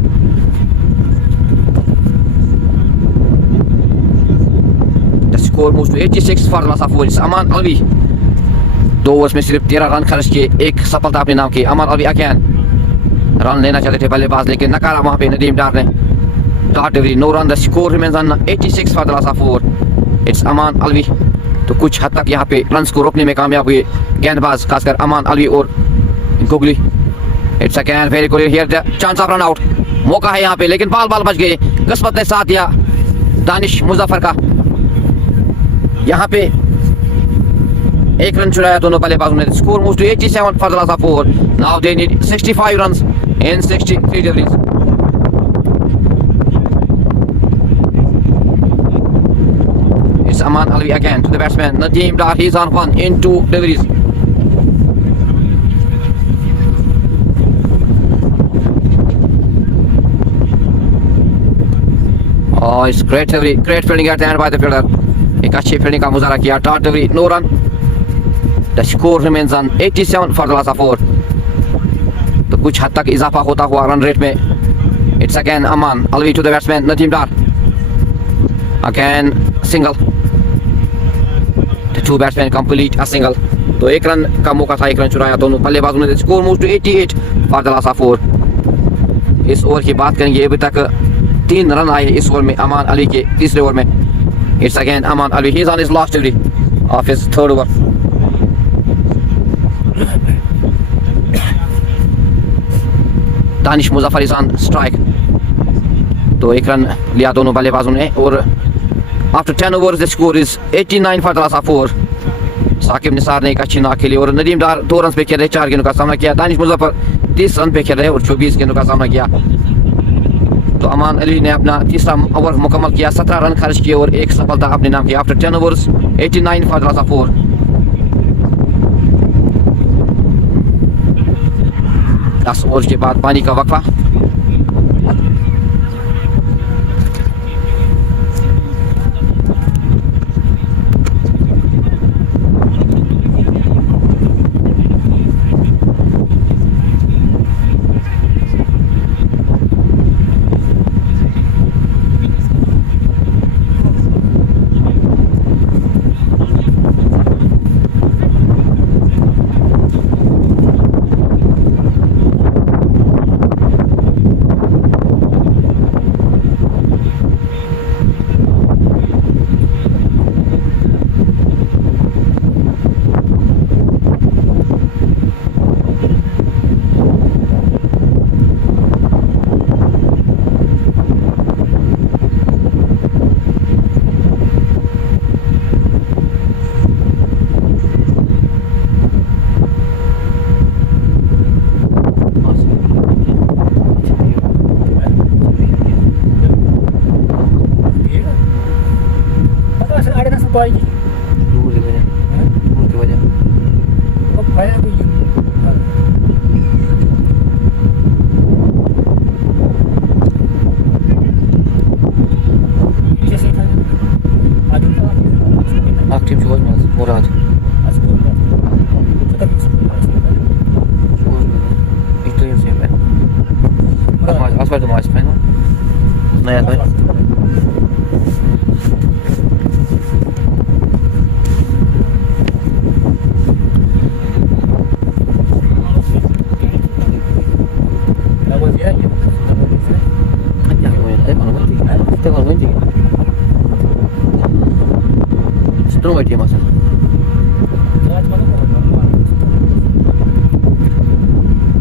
The score moves to 86 for the loss of 4. Aman Alvi 2 overs में सिर्फ 13 रन खर्च किए. एक सफलता अपने नाम की. अमान अलवी अगेन रन लेना चाहते थे बल्लेबाज लेकिन नकारा वहां पे नदीम डार ने. Dot delivery, no run. The score remains on 86 for the loss of 4. It's Aman Alvi. तो कुछ हद तक यहाँ पे रन्स को रोकने में कामयाब हुए गेंदबाज, खासकर अमान अलवी और googly. It's again very good here the chance of run out. मौका है यहाँ पे लेकिन बाल बच गए. किस्मत ने साथ दिया दानिश मुजफ्फर का. यहाँ पे 1 रन चुराया दोनों बल्लेबाजों ने. Score moves to 87 for the loss of 4. Now they need 65 runs in 63 deliveries. Aman Alvi again to the batsman Nadeem Dar. He's on 1 in 2 deliveries. Oh, it's great delivery, great fielding at the end by the fielder. एक अच्छी fielding का मुजाहरा किया. Dot delivery, no run. The score remains on 87 for the loss of 4. तो कुछ हद तक इजाफा होता हुआ रन रेट में. It's again Aman Alvi to the batsman Nadeem Dar. Again single. The 2 batsmen complete a single. तो 1 रन का मौका था. 1 रन चुराया दोनों बल्लेबाजों ने. Score moves to 88 for the loss of 4. इस ओवर की बात करेंगे. अभी तक 3 रन आए इस ओवर में अमान अली के तीसरे ओवर में. It's again Aman Ali. He is on his last delivery of his third over. Danish Muzaffar is on strike. तो 1 रन लिया दोनों बल्लेबाजों ने और after 10 overs the score is 89 for the loss of 4. Saqib Nisar ने एक अच्छी नाक खेली और नदीम डार 2 रन पे खेल रहे. 4 गेंदों का सामना किया. दानिश मुजफ्फर 30 रन पे खेल रहे और 24 गेंदों का सामना किया. तो अमान अली ने अपना तीसरा ओवर मुकम्मल किया. 17 रन खर्च किए और एक सफलता अपने नाम की. After 10 overs 89 for the loss of 4. दस ओवर के बाद पानी का वक्फा. पाएगी दूर की वजह अब खाया भी जैसे खाया आज aktiv şu olmaz Murat. Itu yang saya main. Asal tu mas main. Naya tu. दोनों टीम आज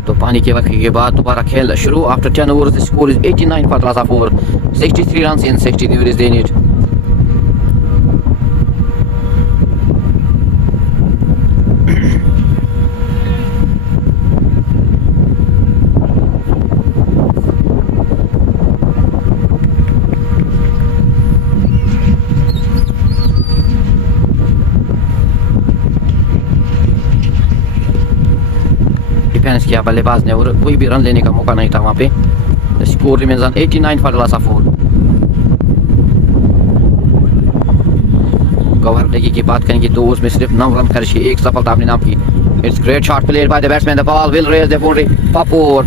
तो पानी के वक्त के बाद दोबारा खेल शुरू after 10 overs the score is 89 for Plaza 4 63 runs in 60 overs they need defence किया बल्लेबाज ने और कोई भी रन लेने का मौका नहीं था वहाँ पे score remains on 89 for Plaza 4 Gawhar Legi की बात करेंगे तो उसमें सिर्फ 9 रन खर्च की एक सफलता अपने नाम की it's great shot played by the batsman the ball will race the boundary पपोर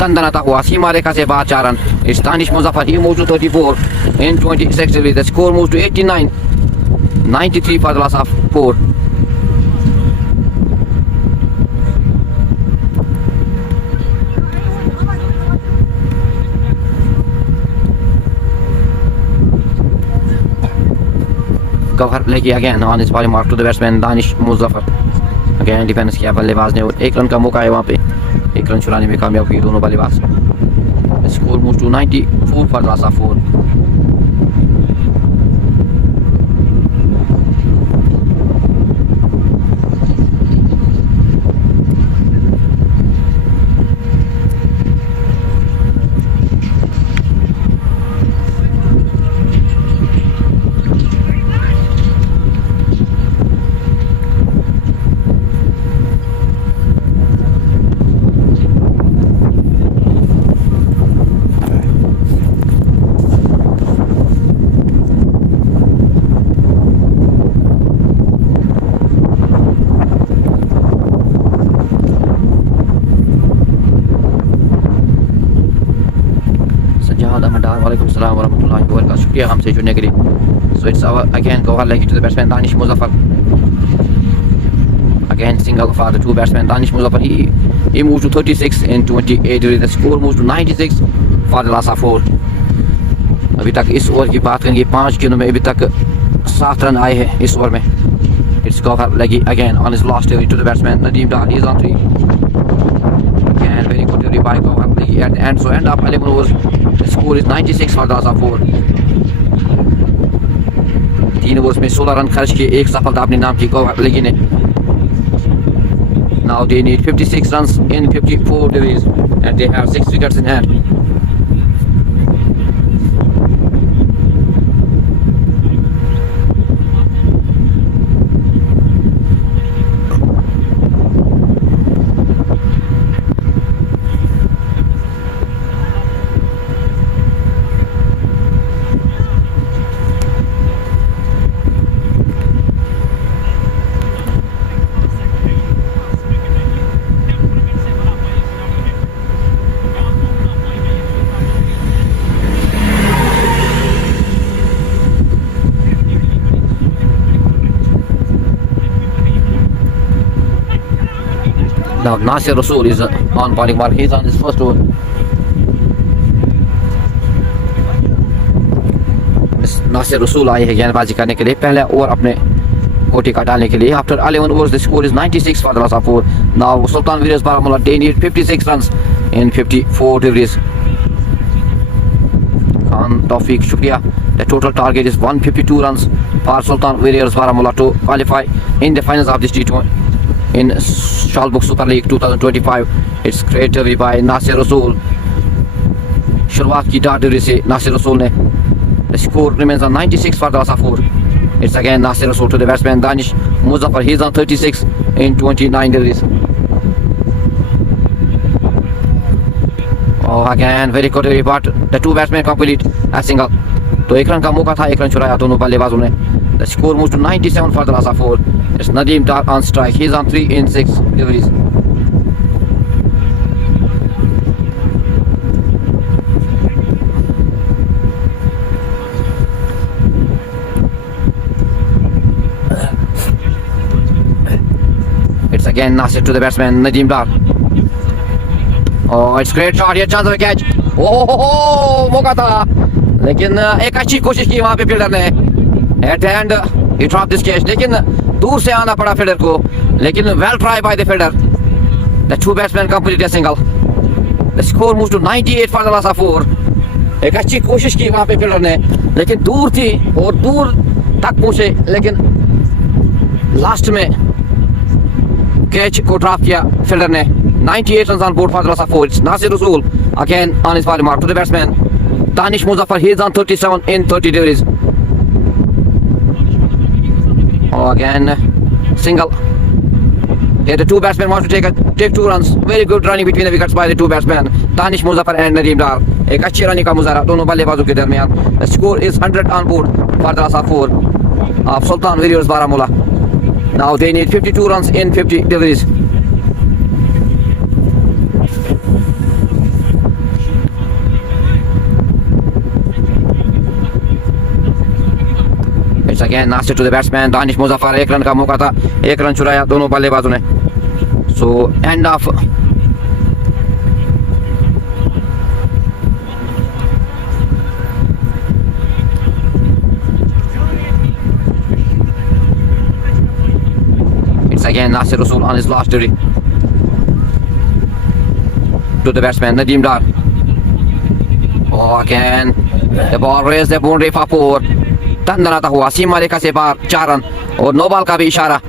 तंदनाता हुआ सीमा रेखा से बाहर 4 run it's Danish Muzaffar he moves to 34 in 26 degrees the score moves to 89 93 for Plaza 4 Gawhar Legi again on his bowling mark to the batsman Danish Muzaffar again defence किया बल्लेबाज ने और 1 रन का मौका है वहाँ पे 1 रन चुराने में कामयाब हुए दोनों बल्लेबाज score moves to 94 for Plaza 4 वालेकुम सलाम वरहमतुल्लाहि वबरकातुहू शुक्रिया हमसे जुड़ने के लिए so it's again Gawhar Legi to the batsman Danish Muzaffar again single for the two batsman Danish Muzaffar he moves to 36 in 28 the score moves to 96 for Plaza 4 अभी तक इस ओवर की बात करेंगे 5 गेंदों में अभी तक 7 रन आए हैं इस ओवर में it's Gawhar Legi again on his last delivery to the batsman Nadeem Dar he is on 3 and very good delivery by Gauhar Legi at the end so end up 11 overs the score is 96 for Plaza 4 3 overs में 16 run खर्च किए एक सफलता अपने नाम की गौहर लेगी ने now they need 56 runs in 54 deliveries and they have 6 wickets in hand Now Nasir Rasool is on bowling mark. He's on his first over. Nasir Rasool आए हैं गेंदबाजी करने के लिए पहले ओवर अपने कोटी का डालने के लिए after 11 overs the score is 96 for Plaza 4 now Sultan Warriors Baramulla they need 56 runs in 54 deliveries Khan Tawfiq shukriya the total target is 152 runs for Sultan Warriors Baramulla to qualify in the finals of this T20 in Shalbook Super League 2025 it's great delivery by Nasir Rasool शुरुआत की dart delivery से नासिर रसूल ने the score remains on 96 for Plaza 4 it's again Nasir Rasool to the batsman Danish Muzaffar he's on 36 in 29 deliveries oh again very good delivery but the two batsmen complete a single तो 1 run का मौका था 1 run चुराया दोनों बल्लेबाजों ने the score moves to 97 for Plaza 4 it's Nadeem Dar on strike he's on 3 in 6 deliveries it's again Nasir to the batsman Nadeem Dar oh it's great shot here chance of a catch oh मौका था लेकिन एक अच्छी कोशिश की वहां पे fielder ने at and he dropped this catch, लेकिन दूर से आना पड़ा फील्डर को, लेकिन well tried by the fielder. The two batsmen complete a single. The score moves to 98 for the loss of 4. एक अच्छी कोशिश की वहाँ पे फील्डर ने, लेकिन दूर थी और दूर तक पहुंचे, लेकिन लास्ट में कैच को ड्रॉप किया फील्डर ने. 98 runs on board for the loss of 4. It's Nasir Rasool again on his body mark to the batsman Danish Muzaffar. He is on 37 in 30 deliveries. Oh, again single. Here the two batsmen want to take 2 runs. Very good running between the wickets by the two batsmen Danish Muzaffar and Nadeem Dar. एक अच्छी running का मुजाहरा दोनों बल्लेबाजों के दरमियान. The score is 100 on board for the loss of 4 of Sultan Warriors Baramulla. Now they need 52 runs in 50 deliveries. It's again Nasir to the batsman Danish Muzaffar. एक run का मौका था, एक रन चुराया दोनों बल्लेबाजों ने. So end of it's again Nasir Rasool on his last delivery to the batsman Nadeem Dar. Oh, again the ball raised the boundary for 4. तंदनाता हुआ सीमा रेखा से बाहर 4 रन और नो बॉल का भी इशारा.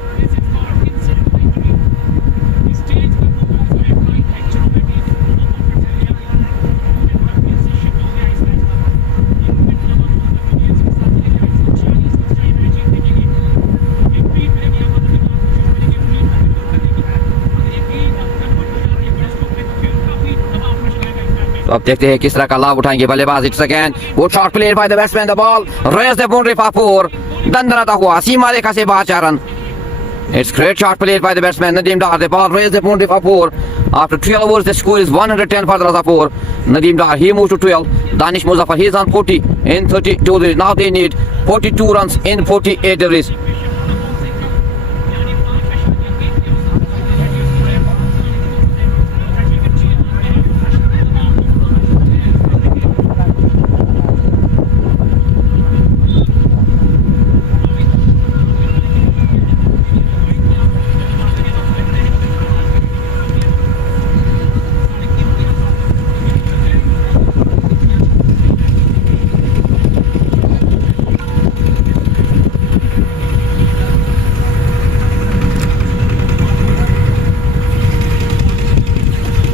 तो अब देखते हैं किस तरह का लाभ उठाएंगे बल्लेबाज. It's again good shot played by the batsman. The ball races the boundary for 4. दंदनाता हुआ सीमा रेखा से बाहर 4 रन. It's great shot played by the batsman Nadeem Dar. The ball raised the boundary for 4. After 12 overs, the score is 110 for the loss of 4. Nadeem Dar, he moves to 12. Danish Muzaffar, he is on 40 in 32 deliveries. Now they need 42 runs in 48 deliveries.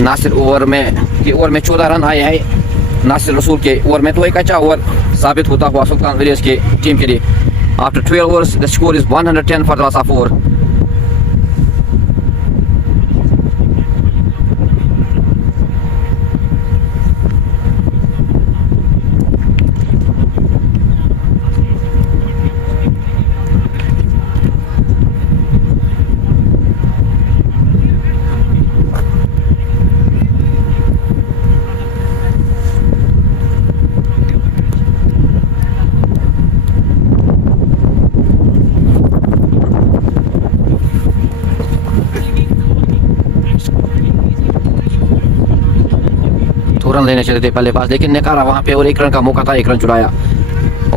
Nasir over में 14 run आए हैं नासिर रसूल के over में. तो एक अच्छा over साबित होता हुआ सुल्तान वेरियर्स के टीम के लिए. After 12 overs the score is 110 for the loss of 4. Run लेने चले थे बल्लेबाज, लेकिन नकारा वहां पे और 1 रन का मौका था, 1 रन चुराया.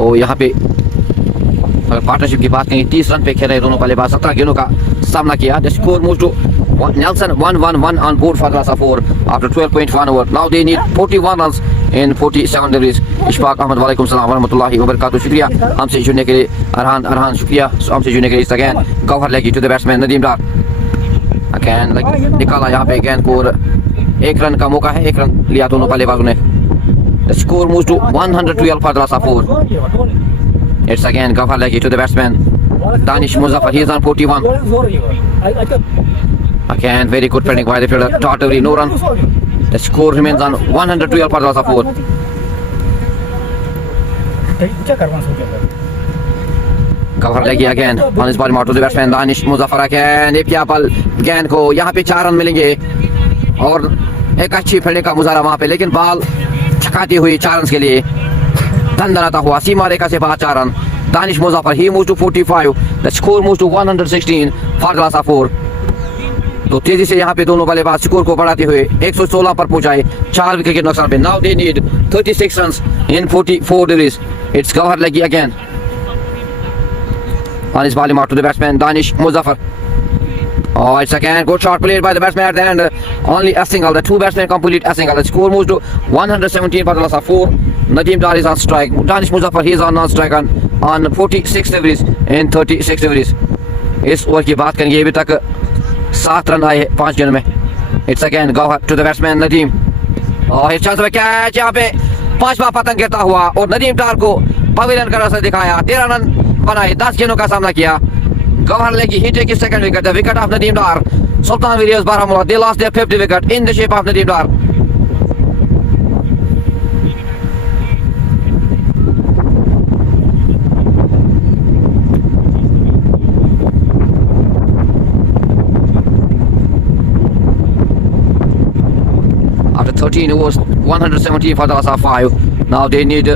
और यहाँ पे अगर पार्टनरशिप की बात करें 30 रन पे खेल रहे दोनों बल्लेबाज. 17 गेंदों का सामना किया. The score moves to Nelson 111 on board for the loss of 4 after 12.1 over. Now they need 41 runs in 47 deliveries. Ishfaq Ahmad वालेकुम सलाम वरहमतुल्लाहि वबरकातुहू. शुक्रिया हमसे जुड़ने के लिए. अरहान शुक्रिया हमसे जुड़ने के लिए. Again Gawhar Legi to the batsman Nadeem Dar. Again निकाला यहाँ पे गेंद को और 1 रन का मौका है. 1 रन लिया दोनों बल्लेबाजों ने. The score moves to 112 for the loss of 4. It's again Ghaffar Legi to the batsman Danish Muzaffar. He is on 41. Again very good fielding by the fielder. Totally no run. The score remains on 112 for the loss of 4. Ghaffar Legi again on his body mark to the batsman Danish Muzaffar. Again एक या बल गेंद को यहाँ पे 4 run मिलेंगे और एक अच्छी फील्डिंग का मुजाहरा वहाँ पे, लेकिन बॉल छकाती हुई 4 रन के लिए. दंदनाता हुआ सीमा रेखा से बाहर 4 run. Danish Muzaffar he moves to 45. The score moves to 116 for the loss of 4. तो तेजी से यहाँ पे दोनों बल्लेबाज स्कोर को बढ़ाते हुए 116 पर पहुंचाए 4 विकेट के नुकसान पे. Now they need 36 runs in 44 deliveries. It's Gawhar Legi again. on his volley mark to the batsman Danish Muzaffar. Oh, it's again good shot played by the batsman at the end. Only a single. The two batsmen complete a single. The score moves to 117 for the loss of 4. Nadeem Dar is on strike. Danish Muzaffar, he is on non-strike on 46 deliveries in 36 deliveries. इस over की बात करेंगे अभी तक 7 run आए 5 गेंदों में. It's again Gauhar to the batsman Nadeem. और इस चांस में कैच यहाँ पे 5वां पतंग गिरता हुआ और नदीम डार को पवेलियन का रास्ता दिखाया. 13 रन बनाए 10 गेंदों का सामना किया. Gauhar legi he take his second wicket, the wicket of Nadeem Dar. Sultan Warriors Baramulla, they lost their 5th wicket in the shape of Nadeem Dar. After 13 overs, 170 for the loss of 5. Now they need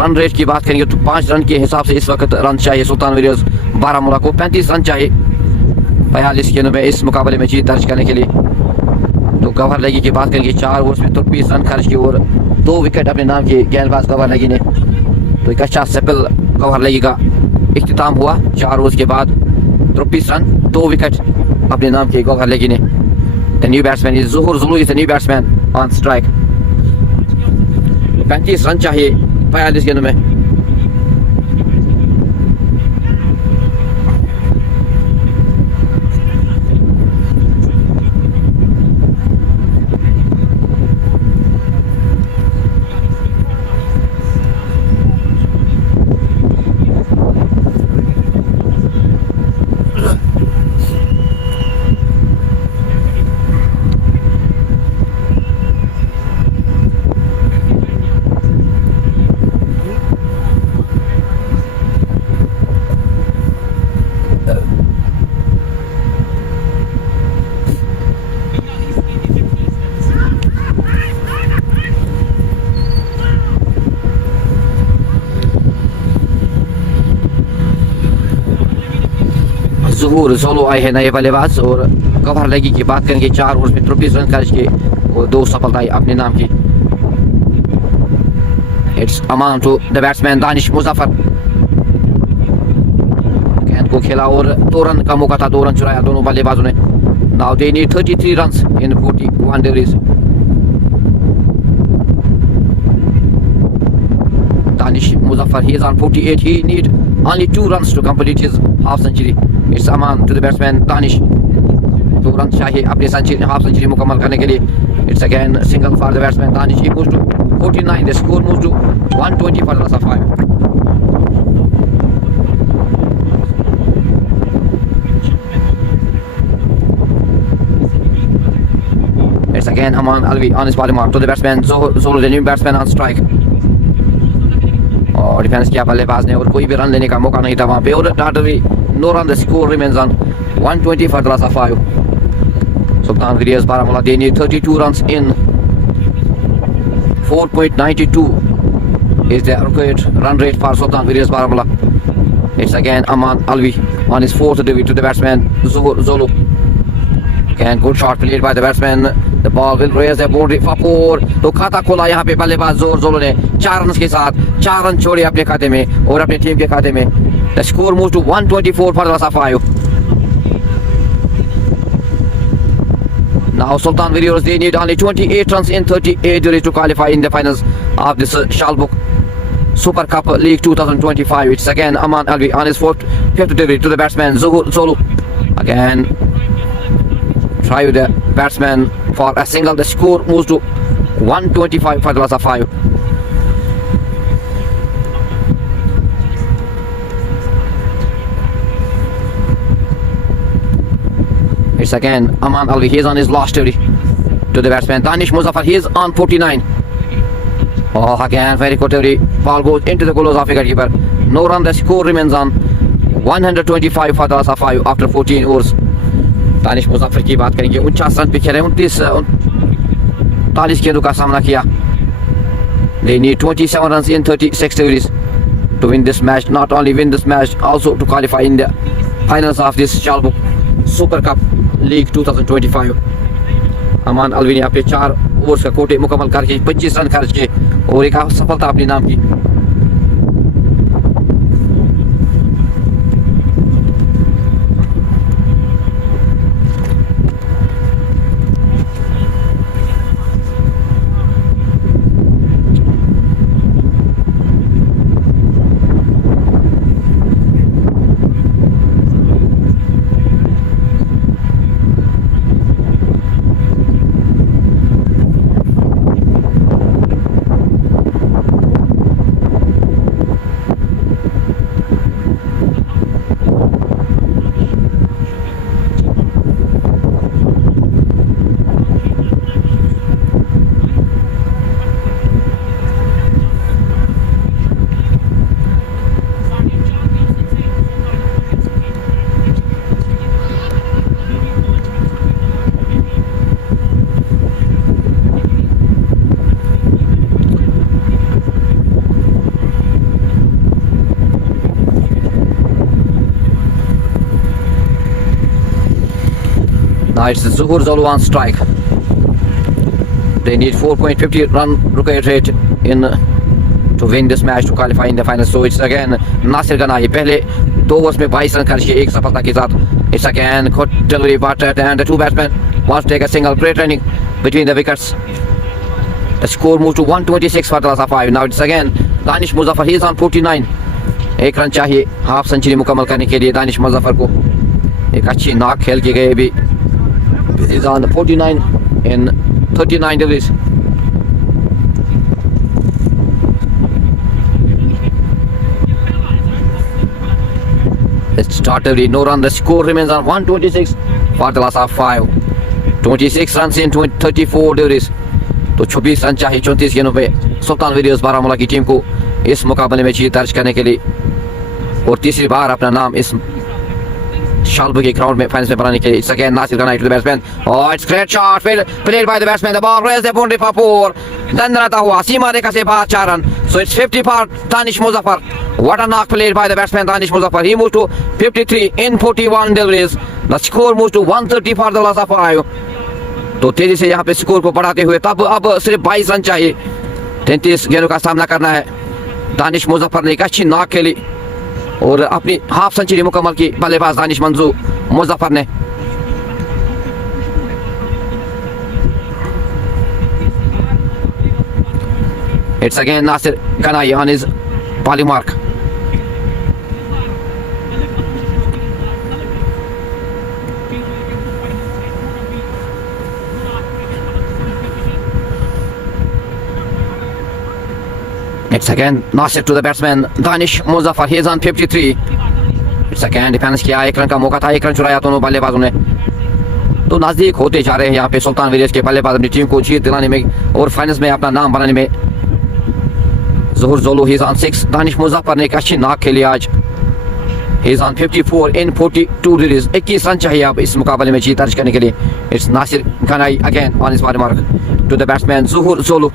run rate की बात करेंगे तो 5 run के हिसाब से इस वक्त run चाहिए सुल्तान वेरियर्स बारामूला को. 35 रन चाहिए 42 गेंदों में इस मुकाबले में जीत दर्ज करने के लिए. तो गौहर लगी की बात करेंगे 4 ओवर्स में 23 रन खर्च की और 2 विकेट अपने नाम के गेंदबाज गौहर लगी ने. तो एक अच्छा सफल गौहर लगी का इख्तिताम हुआ. 4 ओवर्स के बाद 23 रन 2 विकेट अपने नाम के गौहर लगी ने. The new batsman is Zuhoor Zulu is the new batsman on strike. 35 run चाहिए 42 गेंदों में. ज़ुहूर ज़ुलू आए हैं नए बल्लेबाज और गौहर लगी की बात करेंगे 4 ओवर में 23 रन खर्च के और 2 सफलताएं अपने नाम की. It's Aman to the batsman Danish Muzaffar. गेंद को खेला और 2 रन का मौका था, 2 रन चुराया दोनों बल्लेबाजों ने. Now they need 33 runs in 41 deliveries. Danish Muzaffar, he is on 48. He need only 2 runs to complete his half century. It's Aman to the batsman Danish. 2 runs चाहिए अपनी century half century मुकम्मल करने के लिए. It's again single for the batsman Danish. He moves to 49. The score moves to 120 for the loss of 5. It's again Aman Alvi on his bowling mark to the batsman Zolo, the new batsman on strike. और defence किया बल्लेबाज ने और कोई भी run लेने का मौका नहीं था वहां पे. और टाटवी no run the score remains on 120 for the loss of 5. Sultan Warriors Baramulla, they need 32 runs in 4.92 is the required run rate for Sultan Warriors Baramulla. It's again Aman Alvi on his 4th delivery to the batsman Zolo. Again good shot played by the batsman. The ball will raise the boundary for 4. तो खाता खोला यहाँ पे बल्लेबाज ज़ोलो ने 4 run के साथ 4 run छोड़े अपने खाते में और अपनी टीम के खाते में. The score moves to 124 for the loss of 5. Now Sultan Warriors, they need only 28 runs in 38 deliveries to qualify in the finals of this Shalbuk Super Cup League 2025. It's again Aman Alvi on his 5th delivery to the batsman Zolo. Again try with the batsman for a single. The score moves to 125 for the loss of 5. It's again Aman Alvi. He is on his last delivery to the batsman Danish Muzaffar. He is on 49. Oh, again very good delivery. Ball goes into the goals of wicketkeeper. No run. The score remains on 125 for the loss of 5 after 14 overs. Danish Muzaffar की बात करेंगे 49 run पे खेले 39 गेंदों का सामना किया. They need 27 runs in 36 deliveries to win this match. Not only win this match, also to qualify in the finals of this Shalbuk Super Cup League 2025. अमान अलवी ने अपने 4 ओवर्स का कोटे मुकम्मल करके 25 रन खर्च किए और एक सफलता अपने नाम की. Now it's Zuhur Zolu on strike. They need 4.50 run rate in to win this match to qualify in the final. So it's again Nasir Ghanai. पहले 2 overs में 22 रन खर्च किए एक सफलता के साथ. It's again good delivery but and the two batsmen wants to take a single. Great running between the wickets. The score moved to 126 for the last 5. Now it's again Danish Muzaffar. He is on 49. एक run चाहिए half century मुकम्मल करने के लिए दानिश मुजफ्फर को. एक अच्छी नाक खेल के गए अभी. Is on the 49 in 39 degrees. Let's start every no run. The score remains on 126 for the last of 5. 26 runs in 34 degrees. तो 26 रन चाहिए 34 गेंदों पे सुल्तान वेरियर्स बारामूला की टीम को इस मुकाबले में जीत दर्ज करने के लिए और तीसरी बार अपना नाम इस शालबुग के ग्राउंड में फाइनल्स में बनाने के लिए. It's again Nasir Ghanai to the batsman. Oh, it's great shot played by the batsman. The ball raised the boundary for 4. दंडराता हुआ सीमा रेखा से बाहर 4 run. So it's 50 for Danish Muzaffar. What a knock played by the batsman Danish Muzaffar. He moved to 53 in 41 deliveries. The score moves to 130 for the last of 5. तो तेजी से यहाँ पे स्कोर को बढ़ाते हुए तब अब सिर्फ 22 रन चाहिए. 33 गेंदों का सामना करना है. दानिश मुजफ्फर ने एक अच्छी नॉक खेली और अपनी हाफ सेंचुरी मुकम्मल की बल्लेबाज दानिश मंजू मुजफ्फर ने. It's again Nasir Ghanai on his bowling mark. It's again Nasir to the batsman Danish Muzaffar. He is on 53. It's again defence किया. एक रन का मौका था. एक रन चुराया दोनों बल्लेबाजों ने. तो नजदीक होते जा रहे हैं यहाँ पे सुल्तान वेरियर्स के बल्लेबाज अपनी टीम को जीत दिलाने में और फाइनल्स में अपना नाम बनाने में. Zuhur Zolu, he is on 6. Danish Muzaffar ने एक अच्छी नाक खेली आज. He is on 54 in 42 degrees. 21 run चाहिए अब इस मुकाबले में जीत दर्ज करने के लिए. It's Nasir Ghanai again on his body mark to the batsman Zuhur Zolu.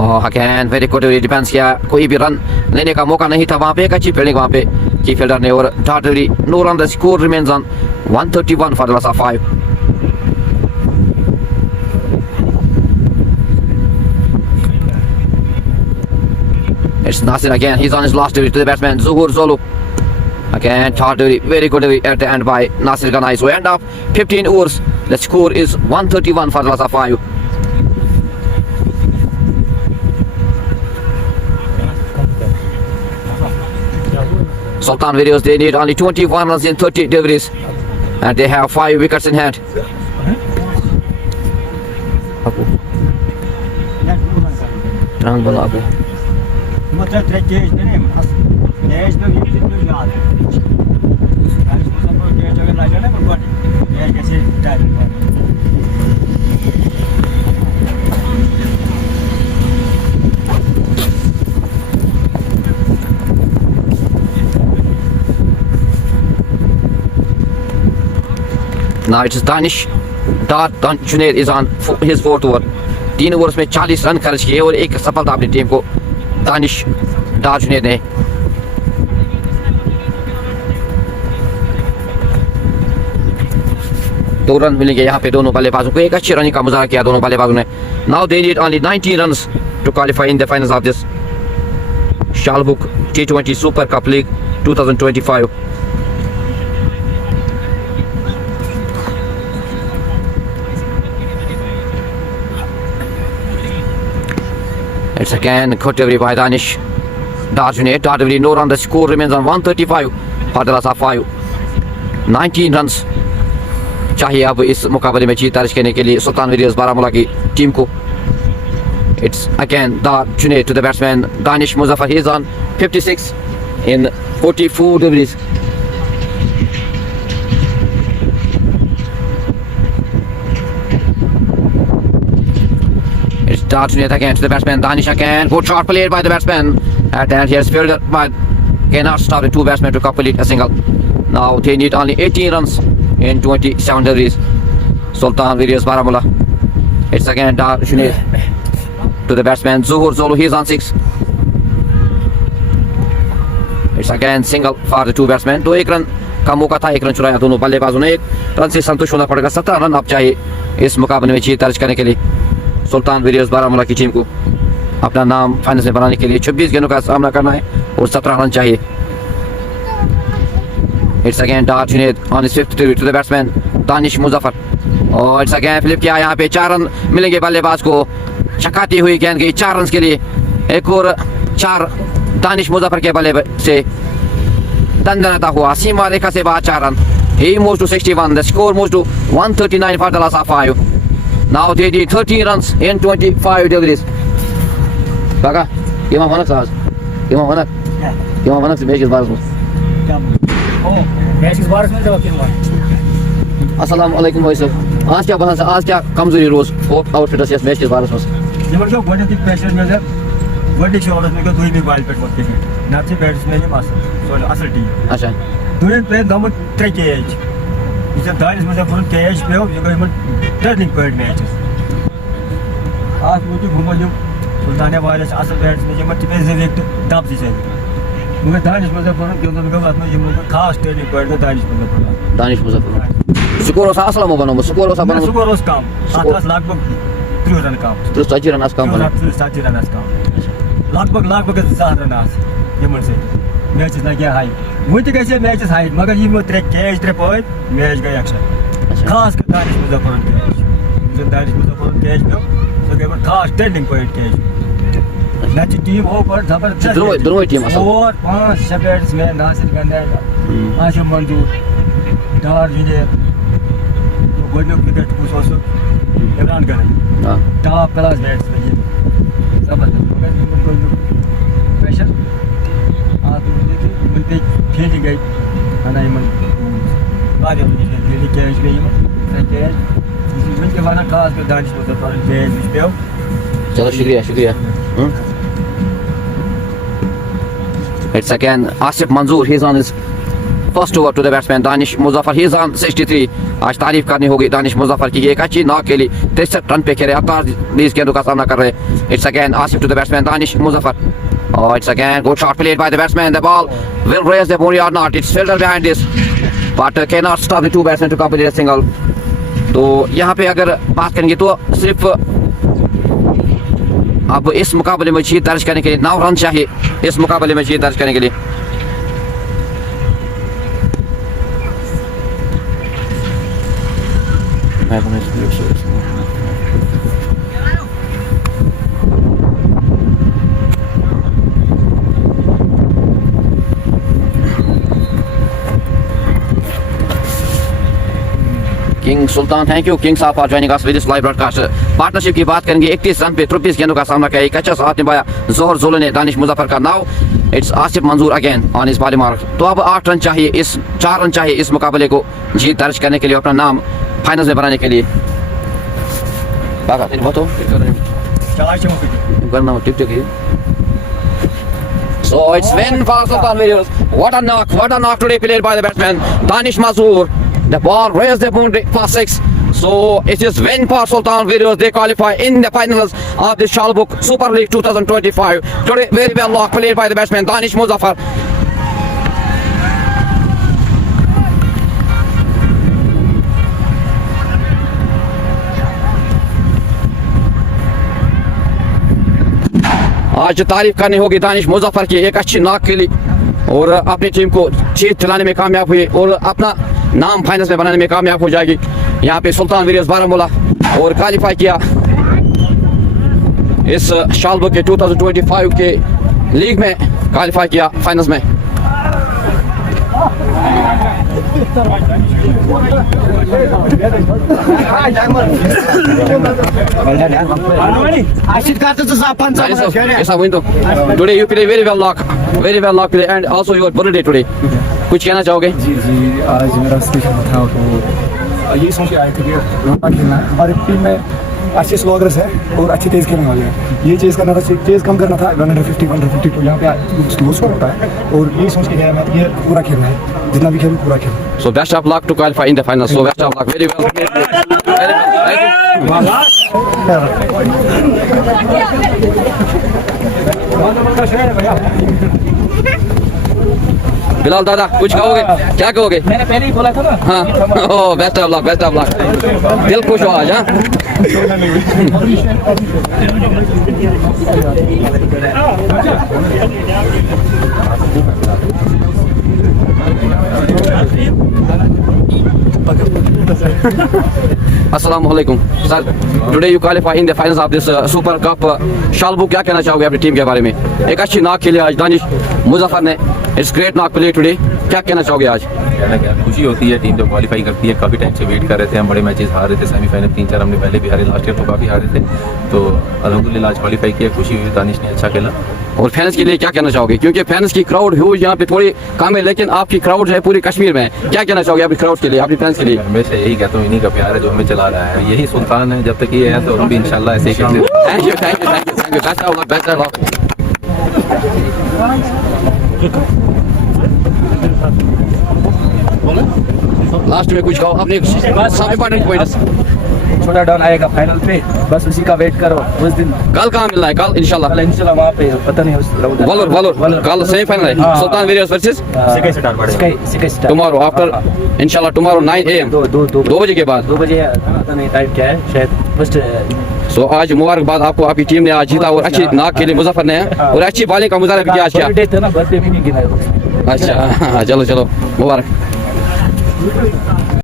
Again very good defence किया. कोई भी रन लेने का मौका नहीं था वहाँ पे. एक अच्छी फील्डिंग वहाँ पे की फील्डर ने और डार्टरी no run. The score remains on 131 for the last of 5. It's Nasir again. He's on his last delivery to the batsman Zuhur Zolu. Again Tartari, very good delivery at the end by Nasir Ghanai. So end up 15 overs. The score is 131 for the last of 5. Sultan Veerios, they need only 21 runs in 30 degrees and they have 5 wickets in hand. Terang bola abu. मतलब तेज नहीं तेज तो ये तो याद है आज को तेज अगर लगा ना पर तेज कैसे time Now it is Danish. Dan Junaid is on his 4th over. 3 overs में 40 रन खर्च किए और एक सफलता अपनी टीम को दानिश दार जुनैद ने. दो रन मिलेंगे यहाँ पे दोनों बल्लेबाजों को. एक अच्छी रनिंग का मुजाहरा किया दोनों बल्लेबाजों ने. Now they need only 19 runs to qualify in the finals of this शालबुग T20 super cup league 2025. It's again good delivery by Danish Dar Junaid. Delivery no run. The score remains on 135 for the last of 5. 19 runs चाहिए अब इस मुकाबले में जीत दर्ज करने के लिए सुल्तान वेरियर्स बारामूला की टीम को. It's again Dar Junaid to the batsman Danish Muzaffar. He is on 56 in 44 degrees. It's Dar Junaid again to the batsman Danish again. Good shot played by the batsman. At the end he has fielded but cannot stop the two batsmen to complete a single. Now they need only 18 runs in 27 degrees. Sultan Veerios Baramula. It's again Dar Junaid to the batsman Zuhur Zolu. He is on 6. It's again single for the two batsman. तो 1 run का मौका था, 1 run चुराया दोनों बल्लेबाजों ने। 1 run से संतुष्ट होना पड़ेगा। 17 रन अब चाहिए इस मुकाबले में जीत दर्ज करने के लिए सुल्तान वेरियर्स बारामूला की टीम को अपना नाम फाइनल में बनाने के लिए। 26 गेंदों का सामना करना है और 17 रन चाहिए। It's again Dar Junaid on his 5th to the batsman Danish Muzaffar और इट्स अगेन फ्लिप किया। यहाँ पे 4 रन मिलेंगे बल्लेबाज को। चकाती हुई गेंद गई 4 रन के लिए। एक और 4 दानिश मुजफ्फर के बल्ले से दंदनाता हुआ सीमा रेखा से बाहर 4 run. He moves to 61. The score moves to 139 for the loss of 5. Now they did 13 runs in 25 degrees. Baka, gimana mana sahas? Gimana mana sih match baras में? Oh, मैच इस बार में जवाब किया। अस्सलाम वालेकुम भाई साहब। आज क्या बना आज क्या कमजोरी रोज आउटफिट है मैच के बारस में? जब जो गोल्डन प्रेशर में जब गोल्डन शॉट में को दुई भी वाइल्ड पेट होते हैं नाचे बैट्समैन मास सो असल टीम अच्छा दुई प्ले दम 3 कैच इसे दानिश मुजफ्फर कैच पे हो जो में टर्निंग पॉइंट मैच आज मुझे घुमा जो सुल्तान वाले असल बैट्समैन जो मत पे एक दब से मगर दानिश मुजफ्फर जो तो बात में जो खास turning point Danish Muzaffar score ओसा असलम बनो स्कोर ओस काम 7 लगभग 3 रन काम 3 रन काम 3 रन काम लगभग 7 रन यमन से मैच ना क्या हाई वो तो कैसे मैच हाई मगर ये 3 कैच 3 पॉइंट मैच गया अच्छा खास कर दानिश मुजफ्फर कैच पे तो के खास turning point catch match team हो पर जबरदस्त दोनों टीम और 5 बैट्समैन नासिर गंदा आशिम मंजूर डार जुनेद गोल्डन विकेट कुछ और Imran Khan top class batsman ये जबरदस्त मगर इनको प्रेशर आप मुझे फील्डिंग गई खाना इमन आगे फील्डिंग कैच गई कैच इसी के वाला खास कर दानिश मुजफ्फर कैच पे चलो शुक्रिया It's again Asif Manzoor. He's on his first over to the batsman Danish Muzaffar. He's on 63. आज तारीफ करनी होगी दानिश मुजफ्फर की। एक अच्छी नॉक के लिए 63 रन पे खेले 28 गेंदों का सामना कर रहे। It's again Asif to the batsman Danish Muzaffar. Oh, it's again good shot played by the batsman. The ball will raise the boundary or not. It's filtered behind this, but cannot stop the two batsmen to complete a single. तो यहाँ पे अगर बात करेंगे तो सिर्फ अब इस मुकाबले में जीत दर्ज करने के लिए 9 रन चाहिए इस मुकाबले में जीत दर्ज करने के लिए। King Sultan thank you king साहब for joining us with this live broadcast. Partnership की बात करेंगे 31 रन पे 33 गेंदों का सामना किया। एक अच्छा साथ निभाया जोहर जोलो ने दानिश मुजफ्फर का। नाउ इट्स आसिफ मंजूर again on his body mark. तो अब 8 रन चाहिए 4 रन चाहिए इस मुकाबले को जीत दर्ज करने के लिए अपना नाम फाइनल में बनाने के लिए। So it's win for Sultan Warriors. What a knock today played by the batsman Danish Manzoor. The ball raised the boundary for 6. So it is win for Sultan Warriors. They qualify in the finals of the Shalbuk Super League 2025. Today very well knock played by the batsman Danish Muzaffar. आज तारीफ करनी होगी दानिश मुजफ्फर की एक अच्छी knock के लिए और अपनी टीम को जीत दिलाने में कामयाब हुई और अपना नाम फाइनल्स में बनाने में कामयाब हो जाएगी। यहाँ पे सुल्तान वेरियर्स बारामूला और क्वालिफाई किया इस शालबुक के 2025 के लीग में क्वालिफाई किया फाइनल्स में। Today you play very well luck play and also your birthday today. कुछ कहना चाहोगे? जी आज मेरा स्पेशल था तो ये सोच के आए थे कि हमारी टीम में अच्छे स्लोगर्स है और अच्छे तेज खेलने वाले हैं। ये चेज करना था चेज कम करना था 150 152 यहाँ पे स्लो होता है और ये सोच के गया मैं ये पूरा खेलना है जितना भी खेलूँ पूरा खेलूँ। So best of luck to qualify in the final. So best of luck. Very well. Thank you. Bilal दादा कुछ कहोगे, क्या कहोगे? मैंने पहले ही बोला था ना। हाँ, oh best of luck, best of luck. दिल खुश हो आज। हाँ Assalamualaikum. Sir, today you qualify in the finals of this Super Cup. Shallbugh क्या कहना चाहोगे अपनी टीम के बारे में? एक अच्छी नाक खेली आज दानिश मुजफ्फर ने। इट्स ग्रेट नाक प्ले टुडे। क्या कहना चाहोगे आज? कहना क्या, खुशी होती है टीम जब क्वालिफाई करती है। काफ़ी टाइम से वेट कर रहे थे हम, बड़े मैचेस हारे थे, सेमीफाइनल 3-4 हमने पहले भी हारे, लास्ट ईयर तो काफ़ी हारे थे, तो अल्हम्दुलिल्लाह आज क्वालिफाई किया, खुशी हुई, दानिश ने अच्छा खेला। और फैंस के लिए क्या कहना चाहोगे? क्योंकि फैंस की क्राउड ह्यूज यहाँ पे थोड़ी कम है, लेकिन आपकी क्राउड है पूरी कश्मीर में। क्या कहना चाहोगे अपनी क्राउड के लिए, अपनी फैंस के लिए? हमेशा यही कहता हूँ, इन्हीं का प्यार है जो हमें चला रहा है, यही सुल्तान है, जब तक ये है तो हम भी इंशाल्लाह ऐसे ही खेलते हैं। Thank you, thank you, thank you, thank you. Best of luck, best of luck. Last में कुछ कहो अपने सब इंपॉर्टेंट पॉइंट्स। छोटा डॉन आएगा फाइनल पे, बस उसी का वेट करो। उस दिन कल कहाँ मिलना है? कल इंशाल्लाह इंशाल्लाह वहाँ पे, पता नहीं उस वलोर कल सेमीफाइनल है, हाँ। Sultan warriors versus sky tomorrow after इंशाल्लाह टुमारो 9 AM 2 बजे के बाद। 2 बजे, पता नहीं टाइम क्या है, शायद फर्स्ट। सो आज मुबारकबाद आपको, आपकी टीम ने आज जीता और अच्छी नाक खेली मुजफ्फर ने, और अच्छी बॉलिंग का मुजाहरा भी किया आज। क्या बर्थडे था ना, बर्थडे भी नहीं गिना। अच्छा, चलो चलो मुबारक।